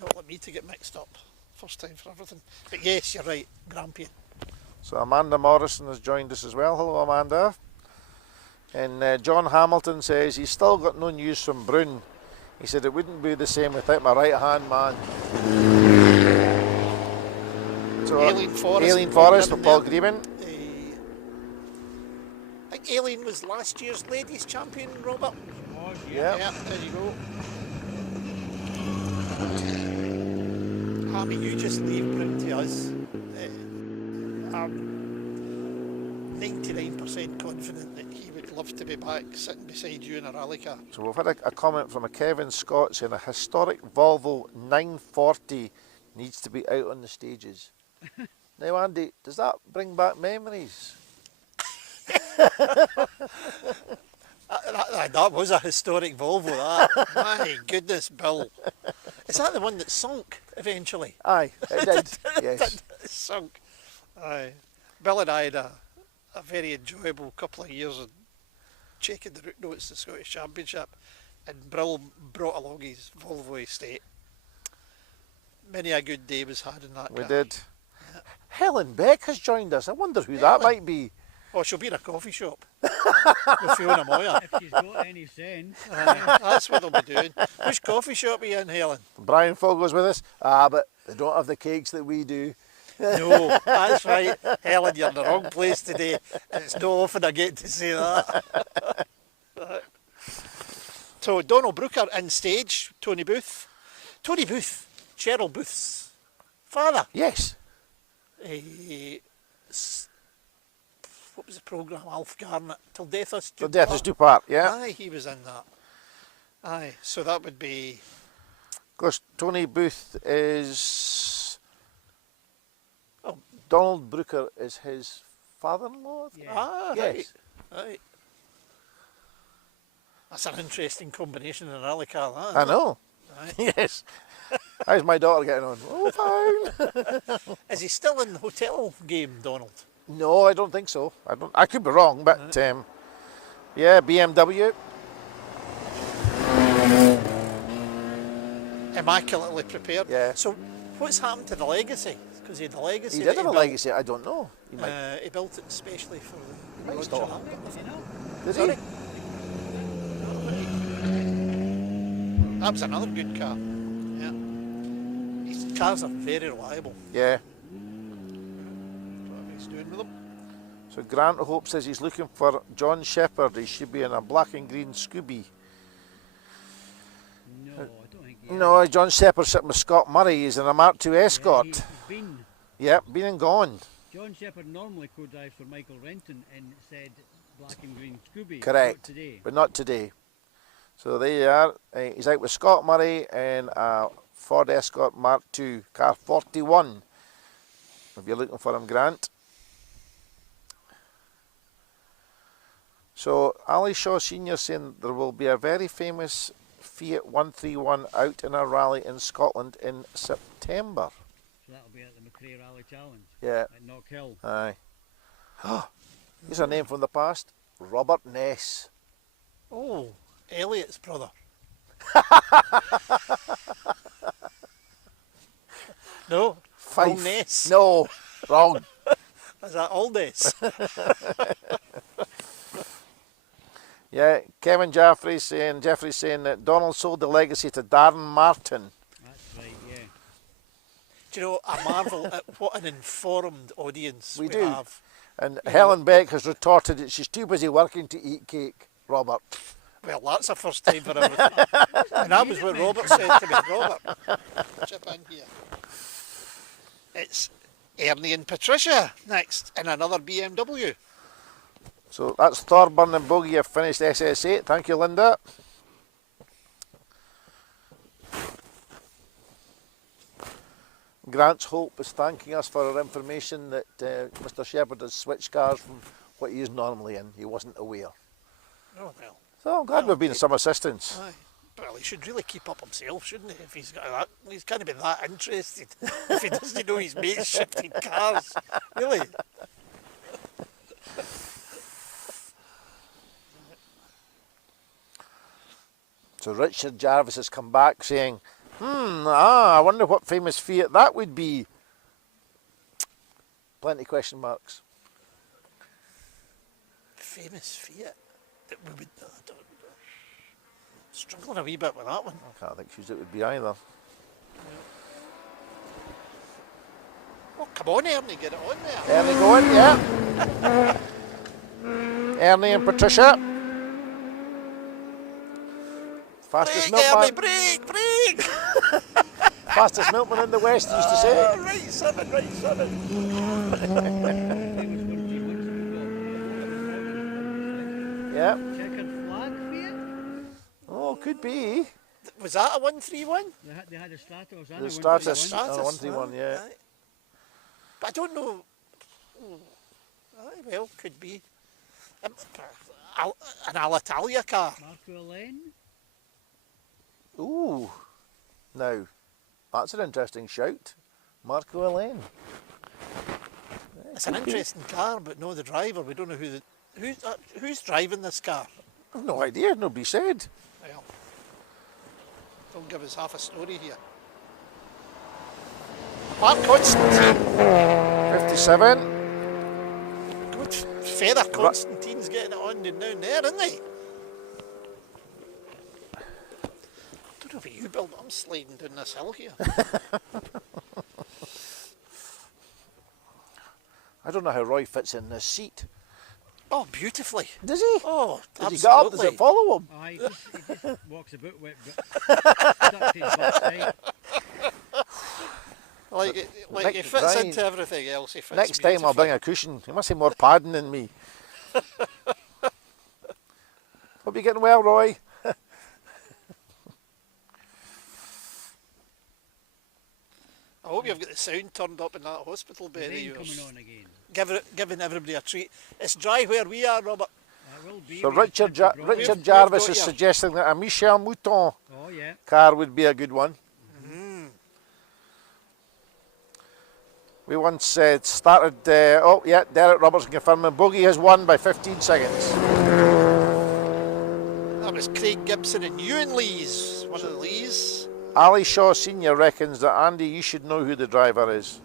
Don't let me to get mixed up. First time for everything. But yes, you're right, Grampian. So Amanda Morrison has joined us as well. Hello, Amanda. And John Hamilton says he's still got no news from Brune. He said it wouldn't be the same without my right-hand man. So Aileen Forrest with Paul Greben. I think Aileen was last year's ladies champion, Robert. Oh, Yeah. Yeah, there you go. Hammy, you just leave Brune to us. I'm 99% confident that he would love to be back sitting beside you in a rally car. So we've had a comment from a Kevin Scott saying a historic Volvo 940 needs to be out on the stages. Now, Andy, does that bring back memories? That was a historic Volvo, that. My goodness, Bill. Is that the one that sunk eventually? Aye, it did. Yes. It sunk. Aye. Bill and I had a very enjoyable couple of years in checking the route notes to the Scottish Championship, and Bill brought along his Volvo estate. Many a good day was had in that We car. did. Helen Beck has joined us. I wonder who that might be. Oh, she'll be in a coffee shop with Fiona Moyer. If she's got any sense. That's what they'll be doing. Which coffee shop are you in, Helen? Brian Fogo's with us. But they don't have the cakes that we do. No, that's right. Helen, you're in the wrong place today. It's not often I get to say that. So, Donald Brooker in stage, Tony Booth. Tony Booth, Cheryl Booth's father. Yes. What was the programme? Alf Garnett, Till Death Us Do The Death Us Do Part, yeah. Aye, he was in that. Aye, so that would be... Of course, Tony Booth is... Oh. Donald Brooker is his father-in-law? Yeah. Ah, Yes. right. That's an interesting combination in a rally car, that. I know. Aye. Yes. How's my daughter getting on? Oh, fine. Is he still in the hotel game, Donald? No, I don't think so. I could be wrong, but yeah, BMW. Immaculately prepared. Yeah. So, what's happened to the legacy? Because he had the legacy. He that did have a built. legacy. I don't know. He might. He built it especially for the. might still Roger have Rabbit. Does he know? Did Sorry? he? That was another good car. Yeah. His cars are very reliable. Yeah. What he's doing with them. So Grant Hope says he's looking for John Shepherd. He should be in a black and green Scooby. No, I don't think he No, John Shepherd's sitting with Scott Murray. He's in a Mark II Escort. He's been. Yep, been and gone. John Shepherd normally co-drives for Michael Renton and said black and green Scooby. Correct. Not today. But not today. So there you are. He's out with Scott Murray in a Ford Escort Mark II, car 41. If you're looking for him, Grant. So Ali Shaw Senior saying there will be a very famous Fiat 131 out in a rally in Scotland in September. So that'll be at the McRae Rally Challenge Yeah. at Knockhill. Aye. Here's a name from the past. Robert Ness. Oh, Elliot's brother. No, Fife. Ness. No, wrong. Is that all Ness? Yeah, Kevin Jeffrey's saying that Donald sold the legacy to Darren Martin. That's right, yeah. Do you know, I marvel at what an informed audience We we do. have. And Helen Beck has retorted that she's too busy working to eat cake, Robert. Well, that's a first time for everything. And that was what Robert said to me. Robert, chip in here. It's Ernie and Patricia next in another BMW. So that's Thorburn and Bogey have finished SS8. Thank you, Linda. Grant's Hope is thanking us for our information that Mr. Shepherd has switched cars from what he is normally in. He wasn't aware. Oh, well. So I'm glad we've been of some assistance. Aye. Well, he should really keep up himself, shouldn't he? If he's got that, he's kind of been that interested. If he doesn't know his mates shifting cars, really. So Richard Jarvis has come back saying, I wonder what famous Fiat that would be. Plenty question marks. Famous Fiat that we would. I don't, struggling a wee bit with that one. I can't think whose it would be either. Oh, come on, Ernie, get it on there. Ernie going, yeah. Ernie and Patricia. Fastest Brake, Ernie, milkman. brake! Fastest milkman in the West, he used to say. Oh, right, seven. Yeah. Checkered flag Fiat? Oh, could be. Was that a 131? They had a Stratos and The a Stratos. 131. Oh, 131, yeah. Aye. But I don't know. Aye, well, could be. an Alitalia car. Marco Lane? Ooh, now that's an interesting shout. Marco Elaine. It's an interesting car, but no the driver. We don't know who's driving this car. I've no idea, nobody said. Well, don't give us half a story here. Mark Constantine. 57. Good feather Constantine's getting it on down there, isn't he? Don't know about you, Bill, but I'm sliding down this hill here. I don't know how Roy fits in this seat. Oh, beautifully. Does he? Oh, Does absolutely. he get up? Does it follow him? He just walks about with stuck to his backside. Like he fits right. into everything else. He fits Next time I'll bring a cushion. He must have more padding than me. Hope you're getting well, Roy. I hope you've got the sound turned up in that hospital bed of Rain yours. coming on again. Giving everybody a treat. It's dry where we are, Robert. It will be. So when you Richard, touch the Richard We've Jarvis got is your- suggesting that a Michel Mouton Oh yeah. car would be a good one. We once started, oh yeah, Derek Robertson confirming Bogey has won by 15 seconds. That was Craig Gibson and Ewan Lees, one of the Lees. Ali Shaw Sr. reckons that Andy, you should know who the driver is.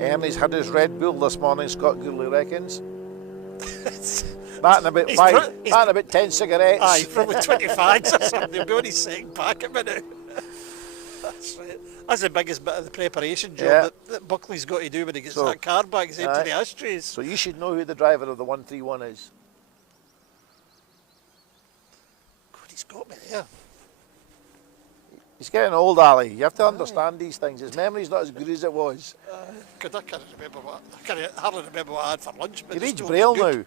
Ernie's had his Red Bull this morning, Scott Gourley reckons. That and about that and about 10 cigarettes. Aye, he's probably 20 fags or something. He'll be on his second packet by now. That's right. That's the biggest bit of the preparation job that Buckley's got to do when he gets that car back. He's empty the ashtrays. So you should know who the driver of the 131 is. God, he's got me there. He's getting old, Ali. You have to understand these things. His memory's not as good as it was. God, I can't remember I hardly remember what I had for lunch. But He it's reads still Braille good. now.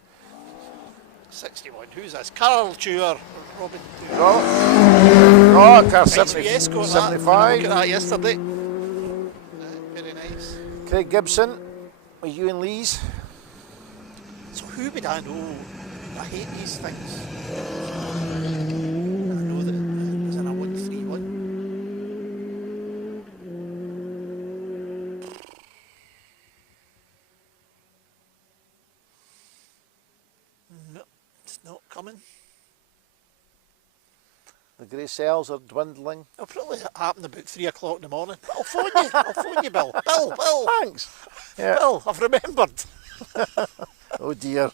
61. Who's this? Carl Tuer, Robin Tuer. Oh, car XVS got that. I looked 75. at that yesterday. Very nice. Craig Gibson with Ewan Lees. So who would I know? I hate these things. I know that it was in a 131. No, it's not coming. The grey cells are dwindling. It'll probably happen about 3 o'clock in the morning. But I'll phone you. I'll phone you, Bill. Bill. Thanks. Yeah. Bill, I've remembered. Oh dear.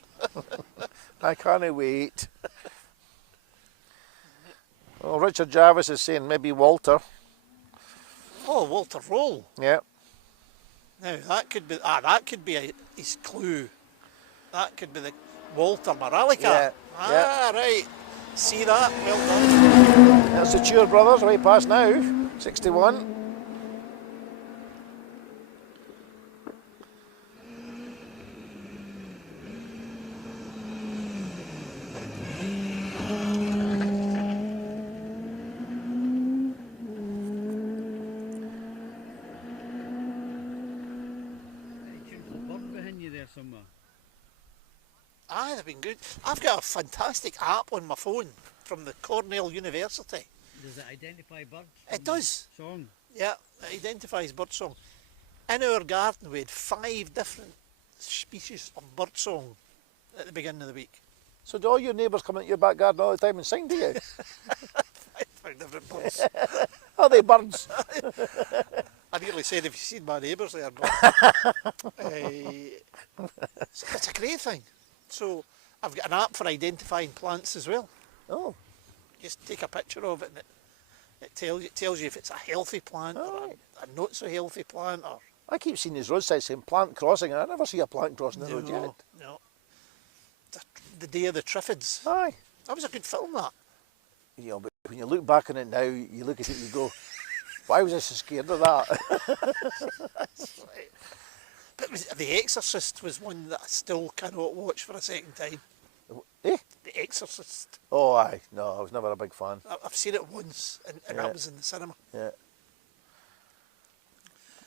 I can't wait. Well, Richard Jarvis is saying maybe Walter. Oh, Walter Roll. Yeah. Now that could be his clue. That could be the Walter Moralica. Yeah, Right. See that? Well done. That's the Tuer brothers right past now. 61. Bird behind you there somewhere. Aye, they've been good. I've got a fantastic app on my phone from the Cornell University. Does it identify birds? It does. Song. Yeah, it identifies birdsong. In our garden we had 5 different species of birdsong at the beginning of the week. So do all your neighbours come into your back garden all the time and sing to you? 5 different birds. Are they birds? I nearly said, have you seen my neighbours there? But, it's a great thing. So I've got an app for identifying plants as well. Oh. Just take a picture of it and it tells you if it's a healthy plant or a not so healthy plant. Or I keep seeing these roadsides saying plant crossing, and I never see a plant crossing the road yet. No. The Day of the Triffids. Aye. That was a good film, that. You know, but when you look back on it now, you look at it and you go, why was I so scared of that? That's right. But The Exorcist was one that I still cannot watch for a second time. Eh? The Exorcist. Oh, aye. No, I was never a big fan. I've seen it once and that was in the cinema. Yeah.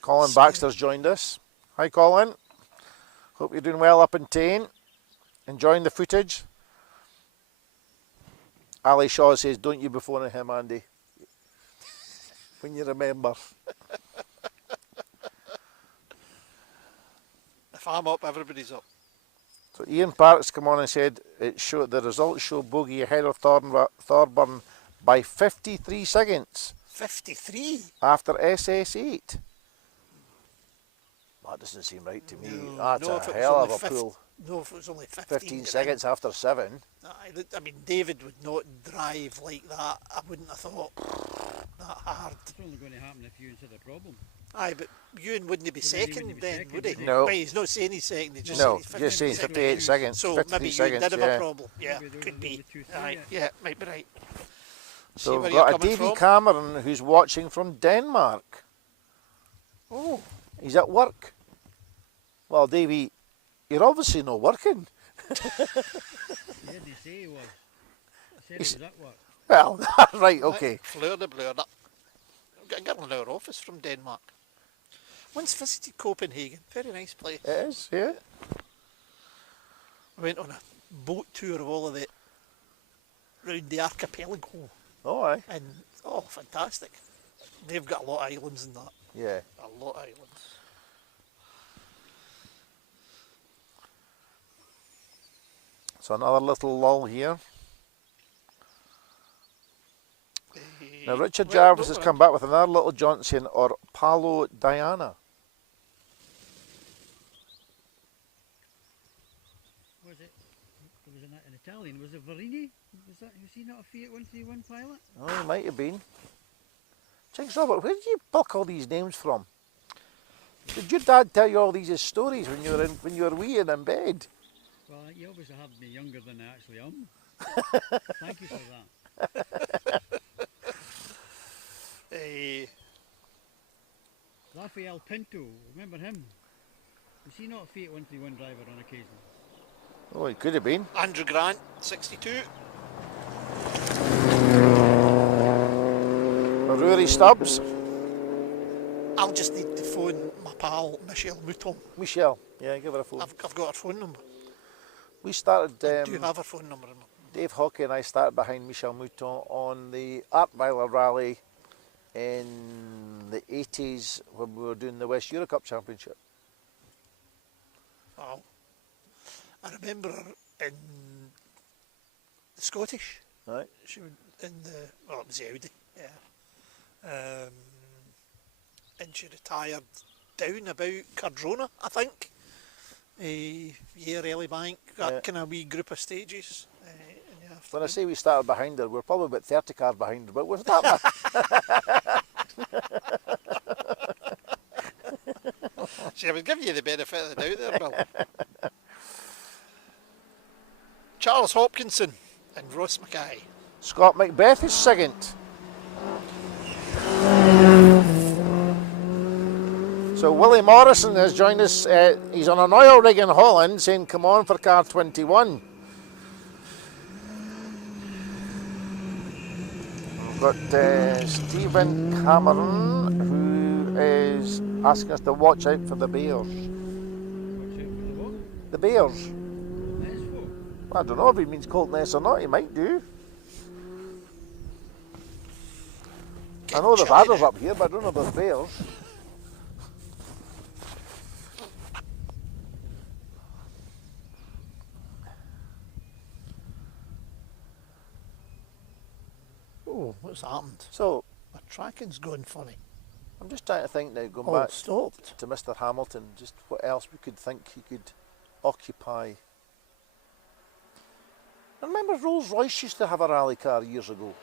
Colin Scary. Baxter's joined us. Hi, Colin. Hope you're doing well up in Tain. Enjoying the footage. Ali Shaw says, don't you be phoning him, Andy. When you remember. If I'm up, everybody's up. So Ian Parks come on and said the results show Bogey ahead of Thorburn by 53 seconds 53? after SS8. That doesn't seem right to me. No, That's no, if a it was hell only of a pull. No, if it was only 15 15 seconds after 7. I mean, David would not drive like that. I wouldn't have thought that hard. It's only going to happen if Ewan's had a problem. Aye, but Ewan wouldn't be Well, then he second wouldn't be then, second, would he? would he? No. But he's not saying he's second, he's just No, saying he's just saying 58 seconds. So 53 maybe Ewan seconds, did have yeah. a problem. Yeah, Maybe there could was be. only 2 Aye, seconds. yeah, might be right. See So where we've you're got a coming Davy from. Cameron who's watching from Denmark. Oh, He's at work. Well, Davy, you're obviously not working. He didn't say he was. He said he was at work. Well, right, okay. Fleur de Bleur. I've got a girl in our office from Denmark. Once visited Copenhagen. Very nice place. It is, yeah. We went on a boat tour of all of it round the archipelago. Oh, aye. And, oh, fantastic. They've got a lot of islands in that. Yeah. A lot of islands. So another little lull here. Now Richard Jarvis has come back with another little Johnson or Palo Diana. Was it? There was an Italian. Was it Varini? Was he not a Fiat 131 pilot? Oh, he might have been. Jinx Robert, where did you pluck all these names from? Did your dad tell you all these stories when you were wee and in bed? Well, you obviously have me younger than I actually am. Thank you for that. Rafael Pinto, remember him? Was he not a Fiat 131 driver on occasion? Oh, he could have been. Andrew Grant, 62. Rory Stubbs. I'll just need to phone my pal Michelle Mouton. Michelle. Yeah, give her a phone. I've got her phone number. We started... I do have her phone number. Dave Hockey and I started behind Michel Mouton on the Artweiler Rally in the 80s when we were doing the West Euro Cup Championship. Wow. I remember her in the Scottish. Right. She was in the, well, it was the Audi, yeah. And she retired down about Cardrona, I think. Yeah, Rally Bank, that kind of wee group of stages. When I say we started behind her, we're probably about 30 cars behind her, but was that much? See, I was giving you the benefit of the doubt there, Bill. Charles Hopkinson and Ross Mackay. Scott Macbeth is second. So Willie Morrison has joined us. He's on an oil rig in Holland saying, come on for car 21. We've got Stephen Cameron, who is asking us to watch out for the bears. Watch out for the what? The bears. That's what? I don't know if he means Colton S or not, he might do. I know there's adders up here, but I don't know about bears. Oh, what's happened? So, My tracking's going funny. I'm just trying to think now, going Oh, back it stopped. to Mr. Hamilton, just what else we could think he could occupy. I remember Rolls Royce used to have a rally car years ago.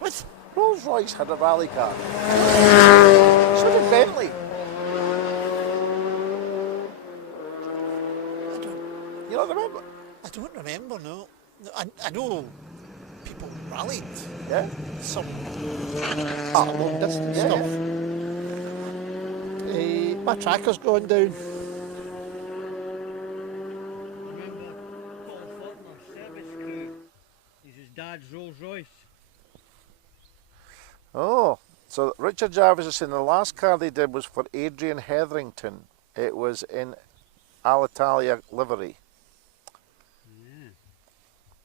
What? Rolls Royce had a rally car. So did Bentley. You don't remember? I don't remember, no. I know people rallied Yeah? some long distance Yeah, stuff. My tracker's going down. Remember Paul Faulkner's service crew? He's his dad's Rolls Royce. Oh, So Richard Jarvis is saying the last car they did was for Adrian Hetherington. It was in Alitalia livery. Yeah.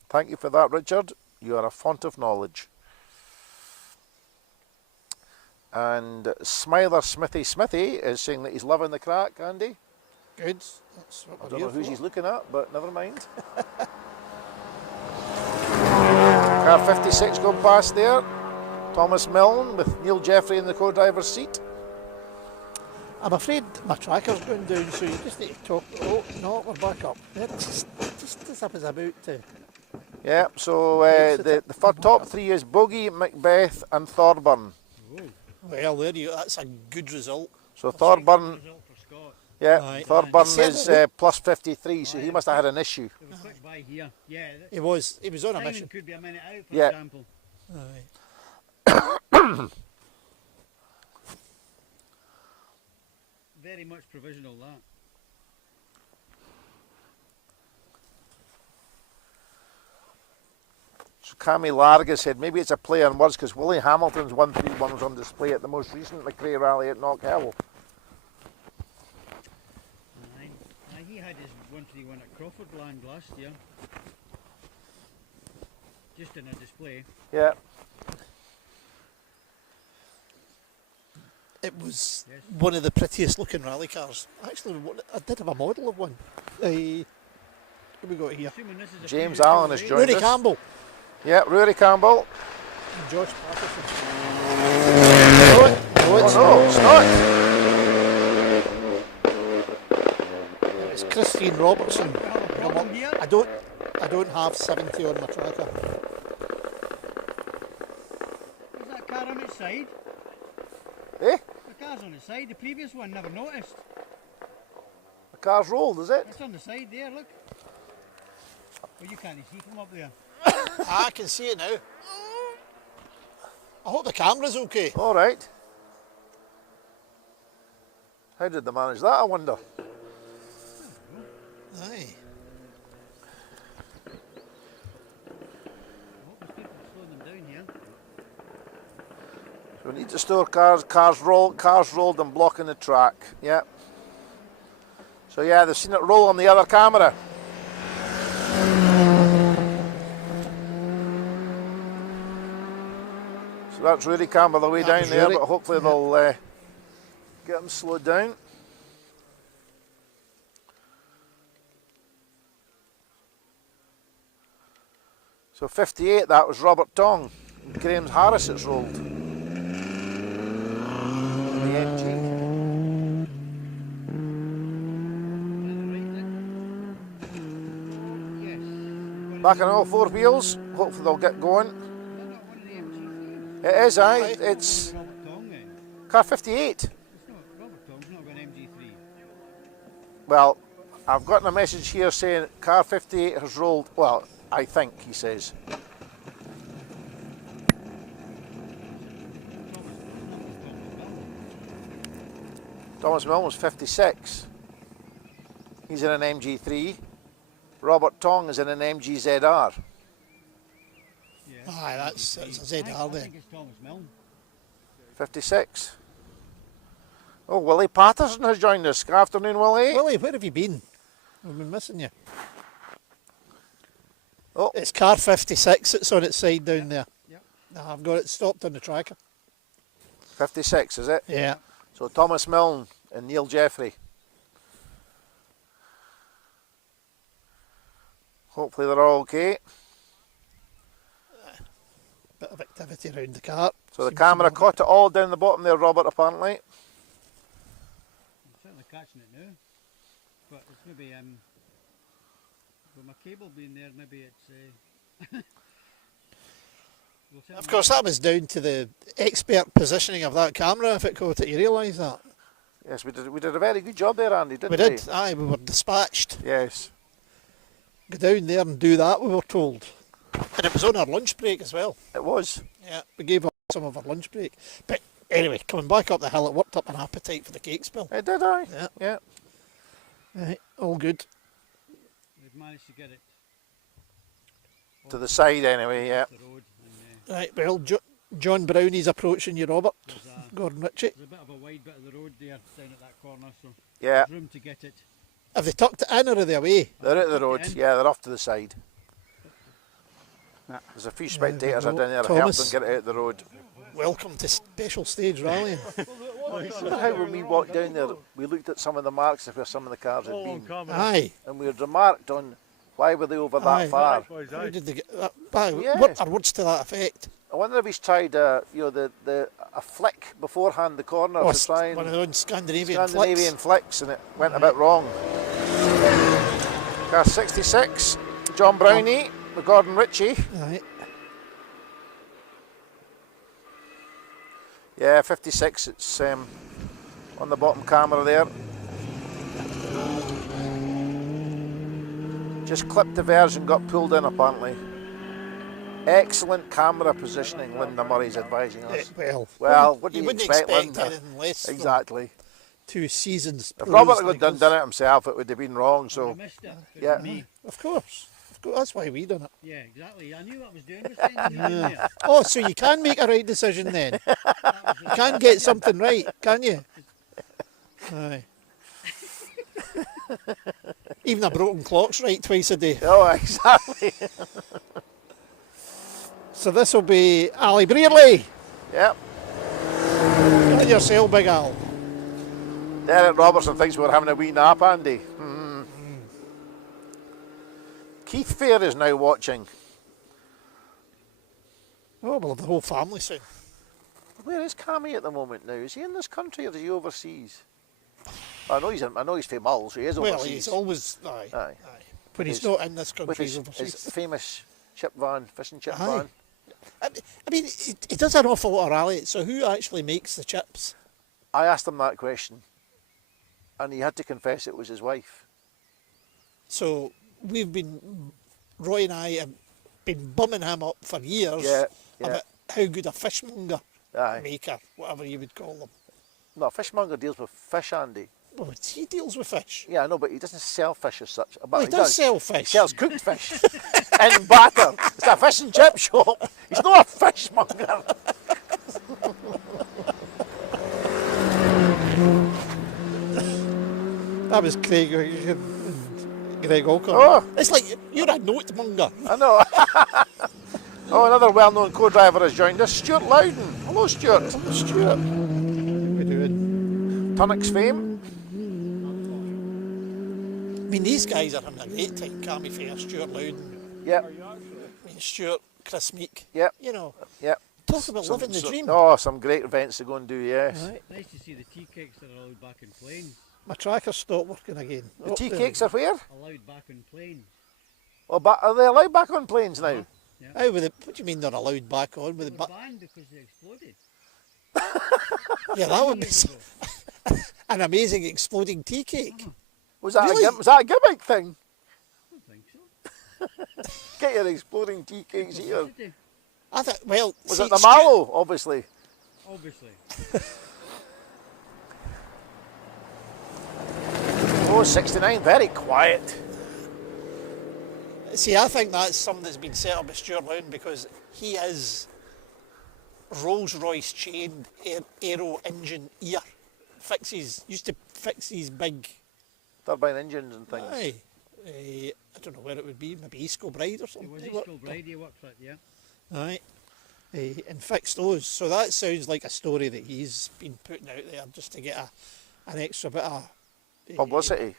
Thank you for that, Richard. You are a font of knowledge. And Smiler Smithy is saying that he's loving the crack, Andy. Good. That's what I we're don't here know who for. she's looking at, but never mind. Car 56 going past there. Thomas Milne with Neil Jeffrey in the co-driver's seat. I'm afraid my tracker's going down, so you just need to talk. Oh, no, we're back up. Just as I was about to. Yeah, so the top three is Bogey, Macbeth and Thorburn. Oh. Well, there you go. That's a good result. So Thorburn, Result for Scott. yeah, Aye. Thorburn He is certainly plus 53, so he must have had an issue. It was quick by here. Yeah. He was on a Timing mission. could be a minute out, for Yeah. example. Aye. Very much provisional, that. So Cammy Larga said maybe it's a play on words because Willie Hamilton's 131 was on display at the most recent McRae rally at Knockhill. Aye. Aye, he had his 131 at Crawford Land last year. Just in a display. Yeah. It was Yes. one of the prettiest looking rally cars. Actually, I did have a model of one. What have we got here? Assuming this is a James previous Allen has race. joined Rory us. Campbell Yeah, Rory Campbell. and Josh Patterson. Oh no, it's not. It's Christine Robertson. We have a problem here. I don't have 70 on my tracker. Is that car on its side? Eh? The car's on its side. The previous one never noticed. The car's rolled, is it? It's on the side there, look. Well, you can't see from up there. I can see it now. I hope the camera's okay. All right. How did they manage that, I wonder? Aye. I hope there's people slowing them down here. So we need to store cars rolled and blocking the track. Yeah. So yeah, they've seen it roll on the other camera. So that's Rory Campbell the way That down was there, Rory. but hopefully they'll get him slowed down. So 58, that was Robert Tong. Graham's Harris it's rolled. The MG. Yes. Back on all four wheels. Hopefully they'll get going. Is that not one of the MG3? It is, aye. It's Robert Tong then. car 58. It's not, Robert Tong's not got an MG3. Well, I've gotten a message here saying car 58 has rolled. Well, I think he says. Thomas Milne was 56. He's in an MG3. Robert Tong is in an MG ZR. Yeah. Aye, that's a I ZR think then. it's Thomas Milne. 56. Oh, Willie Patterson has joined us. Good afternoon, Willie. Willie, where have you been? We've been missing you. Oh, It's car 56, it's on its side down there. Yep. Nah, I've got it stopped on the tracker. 56, is it? Yeah. So Thomas Milne and Neil Jeffrey. Hopefully they're all okay. Bit of activity around the car. So the Seems to camera be- caught it all down the bottom there, Robert, apparently. I'm certainly catching it now. But it's maybe, with my cable being there, maybe it's, we'll Of course, that was down to the expert positioning of that camera, if it caught it. You realise that? Yes, we did a very good job there, Andy, didn't we? We did, aye, we were dispatched. Yes. Go down there and do that, we were told. And it was on our lunch break as well. It was. Yeah, we gave up some of our lunch break. But anyway, coming back up the hill, it worked up an appetite for the cake spill. It did, aye. Yeah. Yeah. Right, all good. We've managed to get it To the side anyway, yeah. off the road. And, Right, well, John Brownie's approaching you, Robert. Gordon Ritchie. There's a bit of a wide bit of the road there down at that corner, so Yeah, there's room to get it. Have they tucked it in or are they away? they're at the road. in. Yeah, they're off to the side. There's a few spectators are down there to help them get it out the road. Welcome to special stage rallying. Remember how when we walked down there, we looked at some of the marks of where some of the cars had been, Aye. and we had remarked on why were they over that Aye. far. How did they get that? Aye, Yeah. what are words to that effect? I wonder if he's tried, a flick beforehand the corner Oh, to try and one of those Scandinavian flicks, and it went a bit wrong. Car 66, John Brownie, with Gordon Ritchie. Aye. Yeah, 56, it's on the bottom camera there. Just clipped the verge and got pulled in apparently. Excellent camera positioning, Linda Murray's advising us. Well, what do you wouldn't expect, expect Linda? anything less than Exactly. 2 seasons. If Robert pros had like done us. it himself, it would have been wrong, I so missed it. It yeah. was me. Of course. That's why we done it. Yeah, exactly. I knew what I was doing. Was there. Oh, so you can make a right decision then. You can get something right, can you? Aye. Even a broken clock's right twice a day. Oh, exactly. So this will be Ali Brearley. Yep. Get yourself, Big Al. Derek Robertson thinks we're having a wee nap, Andy. Keith Fair is now watching. Oh, well, the whole family soon. Where is Cammy at the moment now? Is he in this country or is he overseas? I know he's from Mull, so he is overseas. Well, he's always, aye. Aye. When he's not in this country, With he's his overseas. famous chip van, fishing chip Aye. van. I mean, he does an awful lot of rally, so who actually makes the chips? I asked him that question, and he had to confess it was his wife. So Roy and I have been bumming him up for years Yeah. about how good a fishmonger Aye. maker, whatever you would call them. No, a fishmonger deals with fish, Andy. Well, he deals with fish. Yeah, I know, but he doesn't sell fish as such. But Well, he does sell He fish. sells cooked fish in batter. It's a fish and chip shop. He's not a fishmonger. That was Greg Alcott. Oh. It's like you're a note monger. I know. Oh, another well-known co-driver has joined us, Stuart Loudon. Hello, Stuart. Stuart. How we doing? Tunnock's fame. I mean, these guys are having a great time. Cammy Fair, Stuart Loudon. Yep. I mean, Stuart, Chris Meek. Yep. You know, Yep. talk about living the dream. Oh, some great events to go and do, yes. Right. Nice to see the tea cakes that are allowed back in planes. My tracker stopped working again. The Oh, tea there cakes we are where? Allowed back in planes. Oh, are they allowed back on planes now? go. How with it? What do you mean they're allowed back on with They the? were banned because they exploded. Yeah, that would be Years ago. an amazing exploding tea cake. Was that, Really? was that a gimmick thing? I don't think so. Get your exploding tea cakes here. City, I thought, well, Was see, it the Stuart- Mallow, obviously? obviously. Oh, 69, very quiet. See, I think that's something that's been set up by Stuart Loudon because he is Rolls-Royce chained aero engine ear. Used to fix these big, Turbine engines and things. aye, I don't know where it would be, maybe East Kilbride or It something. was he East worked Kilbride he worked at, yeah. on. Aye. And fixed those. So that sounds like a story that he's been putting out there just to get an extra bit of Publicity.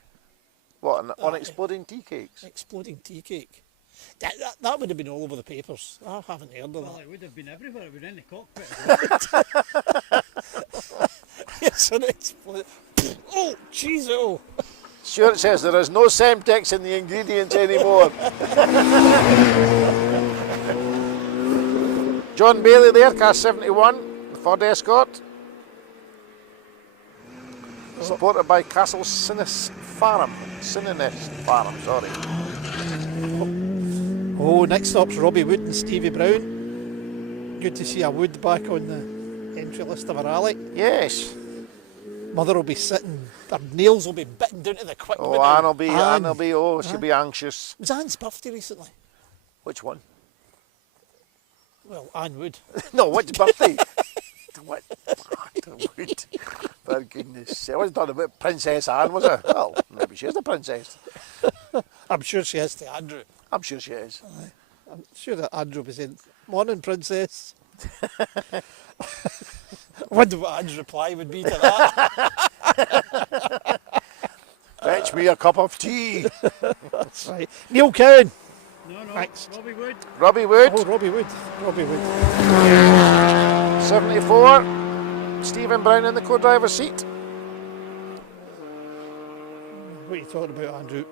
What, on Aye. exploding tea cakes? exploding tea cake. That would have been all over the papers. I haven't heard of Well, that. it would have been everywhere. It would have been in the cockpit. It's an exploding. Oh, jeez, oh. Stuart says there is no Semtex in the ingredients anymore. John Bailey there, car 71, Ford Escort. Supported by Castle Sinnes Farm. Sorry. Oh, next stop's Robbie Wood and Stevie Brown. Good to see a Wood back on the entry list of a rally. Yes. Mother will be sitting, her nails will be bitten down to the quick. Oh, Anne will be, oh, she'll be anxious. It was Anne's birthday recently. Which one? Well, Anne would. No, what's birthday? What? Would. For goodness sake. I wasn't talking about Princess Anne, was I? Well, maybe she is the princess. I'm sure she is to Andrew. I'm sure she is. I'm sure that Andrew was in, morning, princess. I wonder what Anne's reply would be to that. Fetch me a cup of tea. That's right. Neil Cowan. No, Thanks. Robbie Wood. Robbie Wood, Oh, Robbie Wood. Robbie Wood. 74. Stephen Brown in the co-driver's seat. What are you talking about, Andrew?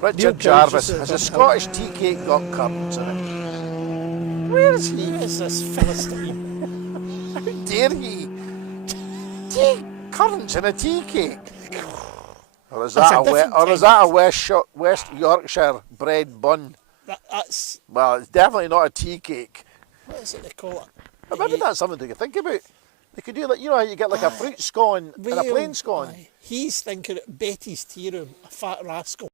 Richard Neil Cowan Jarvis. just Has says a Scottish tea cake got curtains in it? Where is he? Who is this Philistine? How dare he? Tea curtains in a tea cake? Or is That's that a a, different or is kind that a West Yorkshire bread bun? That's, Well, it's definitely not a tea cake. what is it they call it? But maybe that's something to think about. They could do like, you know how you get like a fruit scone and a plain scone? Aye. He's thinking of Betty's tea room, a fat rascal.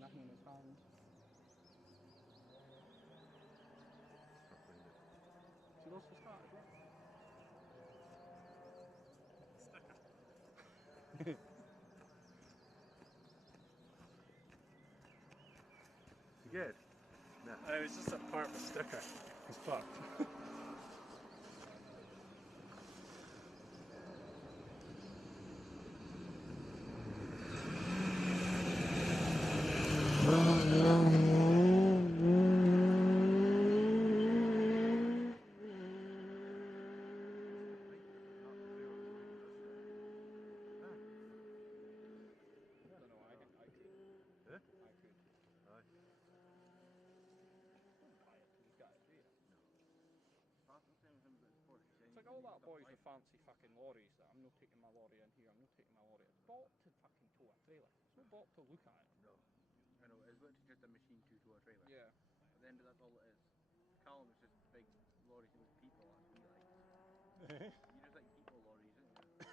Nothing in his hands. She lost the start as well. You good? No. It was just a part of a sticker. It's fucked. like all that boys with fancy fucking lorries that I'm not taking my lorry in here, I'm not taking my lorry. It's bought to fucking tow a trailer. It's not bought to look at it. No. I know, it's literally just a machine to tow a trailer. Yeah. At the end of that's all it is. Callum is just big lorries with people, that's what he likes. You just like people lorries, don't you?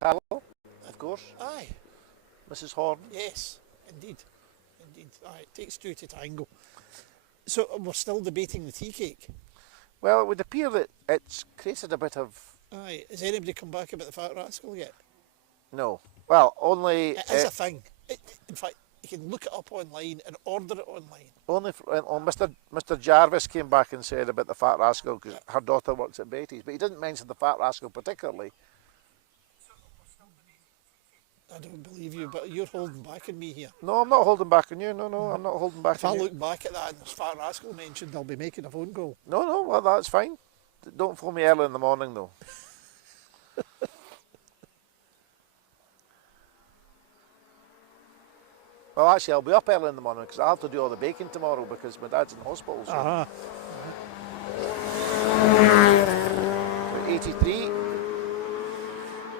Carlo, of course. Aye, Mrs. Horn. yes, indeed. Indeed. Aye, it takes two to tango. So we're still debating the tea cake. Well, it would appear that it's created a bit of... Aye, has anybody come back about the Fat Rascal yet? No. Well, only... It is a thing. In fact, you can look it up online and order it online. Only Mr. Jarvis came back and said about the Fat Rascal because her daughter works at Betty's, but he didn't mention the Fat Rascal particularly. I don't believe you, but you're holding back on me here. No, I'm not holding back on you. No, I'm not holding back If on I you. look back at that and there's Fat Rascal mentioned, I'll be making a phone call. No, well, that's fine. Don't phone me early in the morning, though. Well, actually, I'll be up early in the morning because I have to do all the baking tomorrow because my dad's in hospital. So. Uh-huh. 83,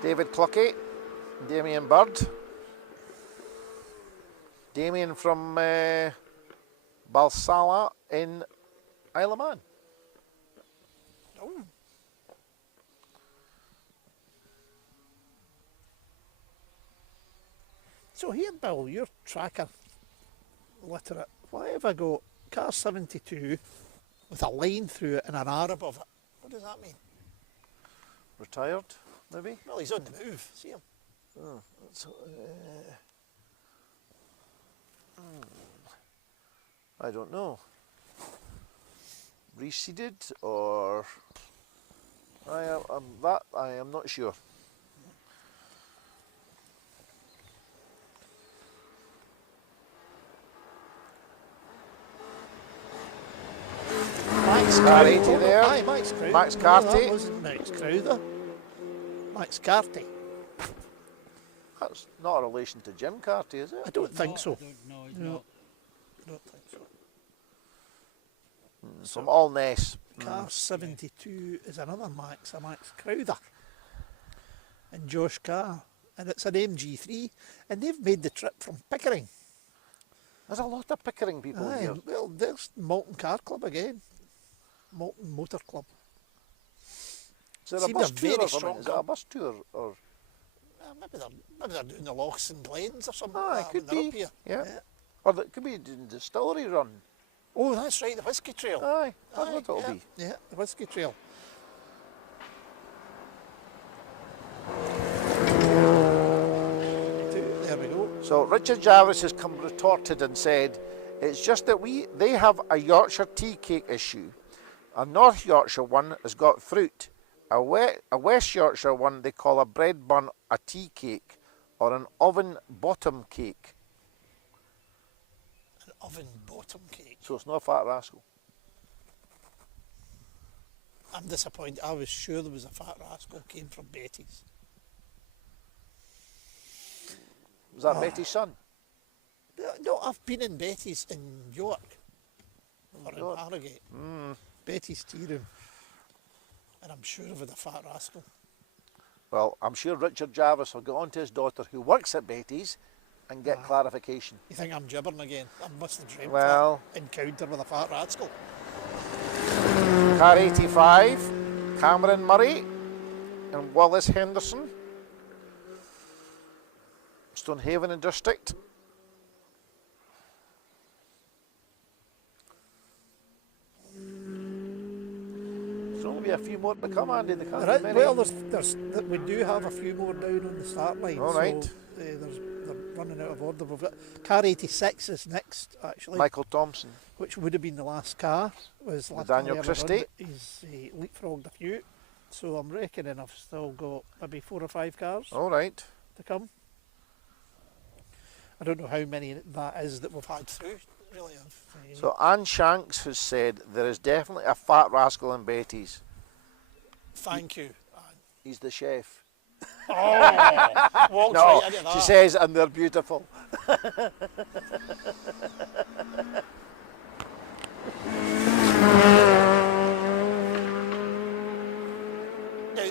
David Clucky, Damien Bird, Damien from Balsala in Isle of Man. Oh. So here, Bill, your tracker literate. Why have I got car 72 with a line through it and an R above it? What does that mean? Retired, maybe? Well, he's on the move. See him? Oh, I don't know. Reseeded or I am not sure. Max Carty Crowther. there. Aye, Max Crowther. Max No, Carty. that wasn't Max Crowther. Max Carty. That's not a relation to Jim Carty, is I it? don't think so. No, he's No. not. I don't think so. From Allness. Car 72 is another Max, a Max Crowther. And Josh Carr. And it's an MG3. And they've made the trip from Pickering. There's a lot of Pickering people Aye, here. well, there's Malton Car Club again. Malton Motor Club. Is there a seemed bus a tour very or something? strong Is it a bus tour or? Maybe they're doing the Lochs and Glens or something Ah, like it that could when they're be. up here. Yeah. Or it could be the distillery run. Oh, that's right, the Whiskey Trail. Aye, that's Aye, what it'll yeah, be. Yeah, the Whiskey Trail. There we go. So Richard Jarvis has come retorted and said, it's just that they have a Yorkshire tea cake issue. A North Yorkshire one has got fruit. A West Yorkshire one they call a bread bun a tea cake or an oven bottom cake. An oven bottom cake. So it's not a Fat Rascal. I'm disappointed. I was sure there was a Fat Rascal came from Betty's. Was that Betty's son? No, I've been in Betty's in York. Or in York. Harrogate. Betty's tea room. And I'm sure of the Fat Rascal. Well, I'm sure Richard Jarvis will go on to his daughter who works at Betty's and get clarification. You think I'm gibbering again? I must have dreamt Well- that encounter with a Fat Rascal. Car 85, Cameron Murray and Wallace Henderson, Stonehaven and District. There's only be a few more to come, Andy. They can't be many. Well, we do have a few more down on the start line. All right. So, they're running out of order. We've got car 86 is next, actually, Michael Thompson. which would have been the last car. Was last Daniel time he ever Christie. run, but he's leapfrogged a few. So I'm reckoning I've still got maybe 4 or 5 cars All right. to come. I don't know how many that is that we've had through really have. So Anne Shanks has said there is definitely a fat rascal in Betty's. Thank you. He's the chef. Walks No, right into that. she says, and they're beautiful. Now,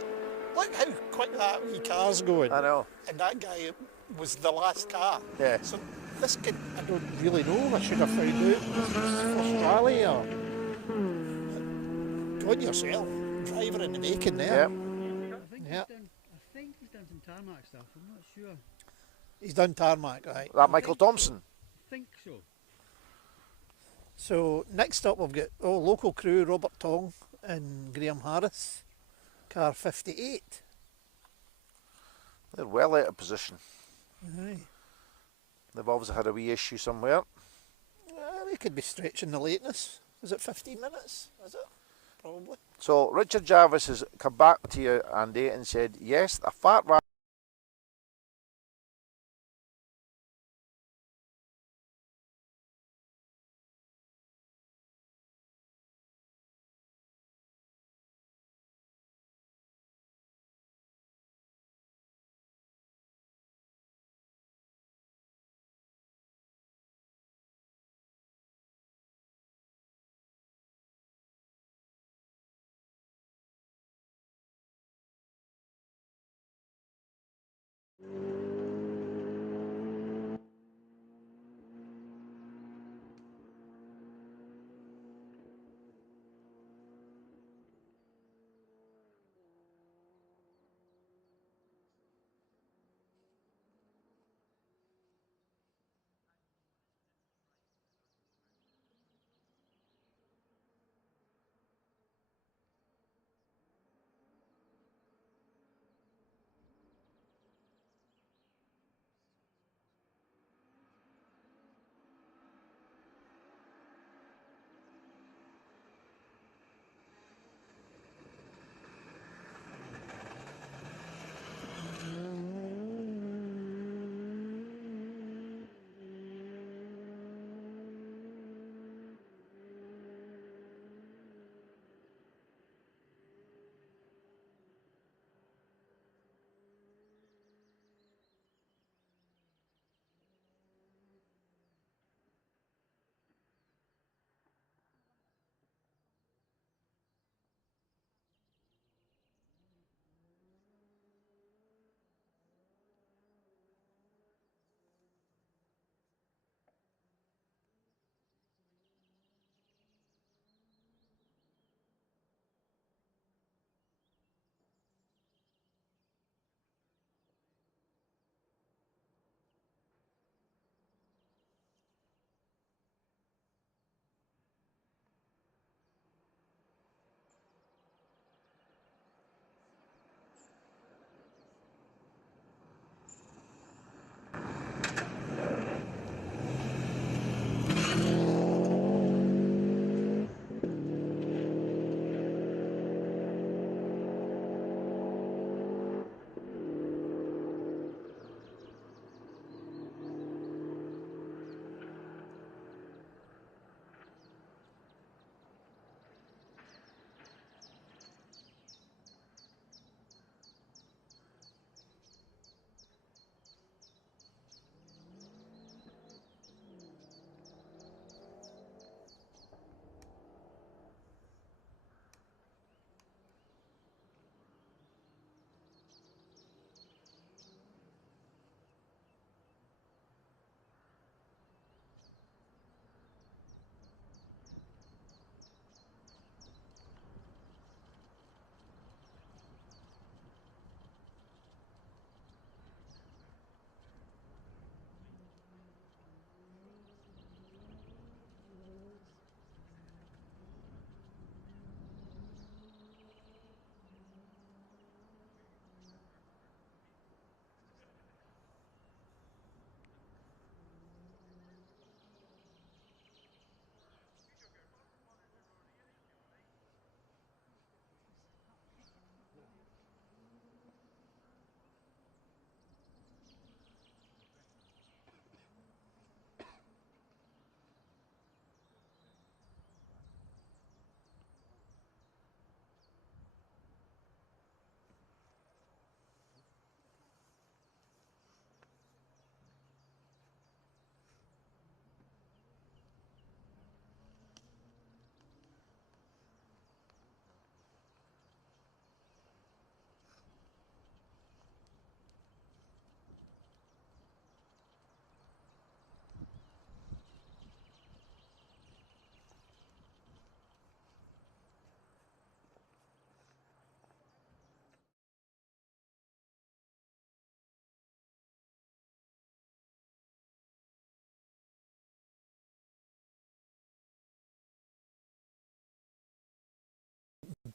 look how quick that wee car's going. I know. And that guy was the last car. Yeah. So this kid, I don't really know. I should have found out. Is he for Australia or... God yourself. Driver in the making there. Yep. Yeah. I think he's done some tarmac stuff. I'm not sure. He's done tarmac, right. That Michael Thompson. I think so. So next up we've got local crew, Robert Tong and Graham Harris. Car 58. They're well out of position. Aye. They've obviously had a wee issue somewhere. They could be stretching the lateness. Is it 15 minutes? Is it? Probably. So Richard Jarvis has come back to you, Andy, and said, yes, a fat rat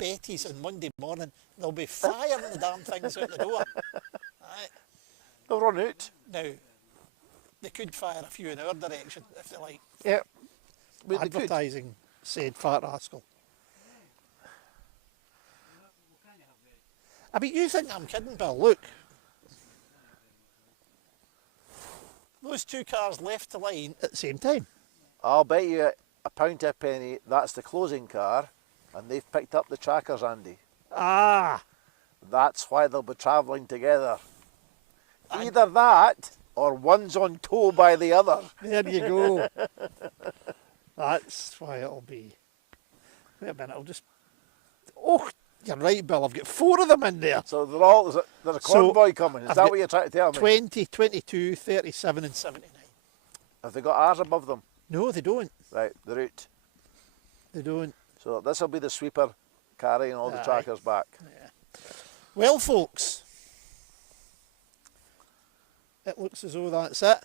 Betty's on Monday morning, they'll be firing the damn things out the door. Aye. They'll run out. Now, they could fire a few in our direction if they like. Yep. But they could. Advertising said fat rascal. I mean, you think I'm kidding, Bill? Look. Those two cars left the line at the same time. I'll bet you a pound to a penny that's the closing car, and they've picked up the trackers, Andy. Ah! That's why they'll be travelling together. Either that, or one's on tow by the other. There you go. That's why it'll be. Wait a minute, I'll just. Oh, you're right, Bill. I've got 4 of them in there. So they're all, there's a convoy coming. Is I've that got what you're trying to tell me? 20, 22, 37 and 79. Have they got ours above them? No, they don't. Right, they're out. They don't. So this will be the sweeper carrying all the Aye. trackers back. Yeah. Well, folks, it looks as though that's it.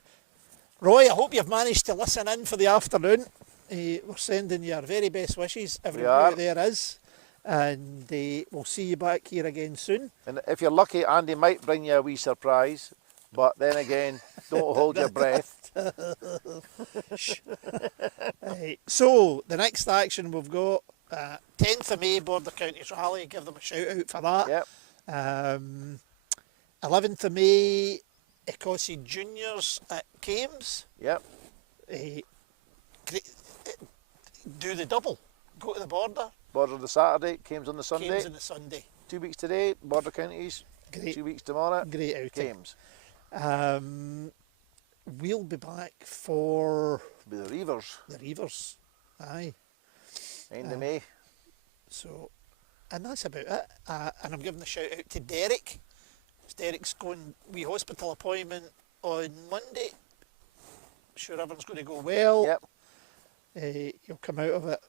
Roy, I hope you've managed to listen in for the afternoon. We're sending you our very best wishes, everybody are. out there is. And we'll see you back here again soon. And if you're lucky, Andy might bring you a wee surprise. But then again, don't hold your breath. Right, so, the next action we've got, 10th of May, Border Counties Rally, give them a shout out for that. Yep. 11th of May, Ecossy Juniors at Kames. Yep. Do the double, go to the border. Border the Saturday, Kames on the Sunday. Kames on the Sunday. 2 weeks today, Border Counties. Great. 2 weeks tomorrow, Great outing. Kames. We'll be back for Be the Reavers, the Reavers. Aye. end of May. So, and that's about it. And I'm giving a shout out to Derek. Derek's going wee hospital appointment on Monday. Sure everything's going to go well. Yep. You'll come out of it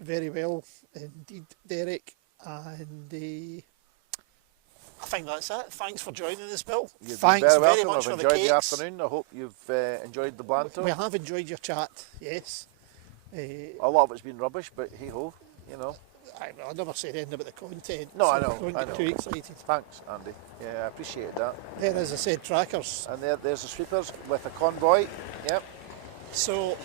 very well indeed, Derek. And I think that's it. Thanks for joining us, Bill. You've Thanks been very very welcome. much I've for the enjoyed the cakes. afternoon. I hope you've enjoyed the banter. We have enjoyed your chat, yes. A lot of it's been rubbish, but hey ho, you know. I never said anything about the content. No, so I know, Don't I get know. too excited. Thanks, Andy. Yeah, I appreciate that. There, as I said, trackers. And there's the sweepers with a convoy. Yep. So,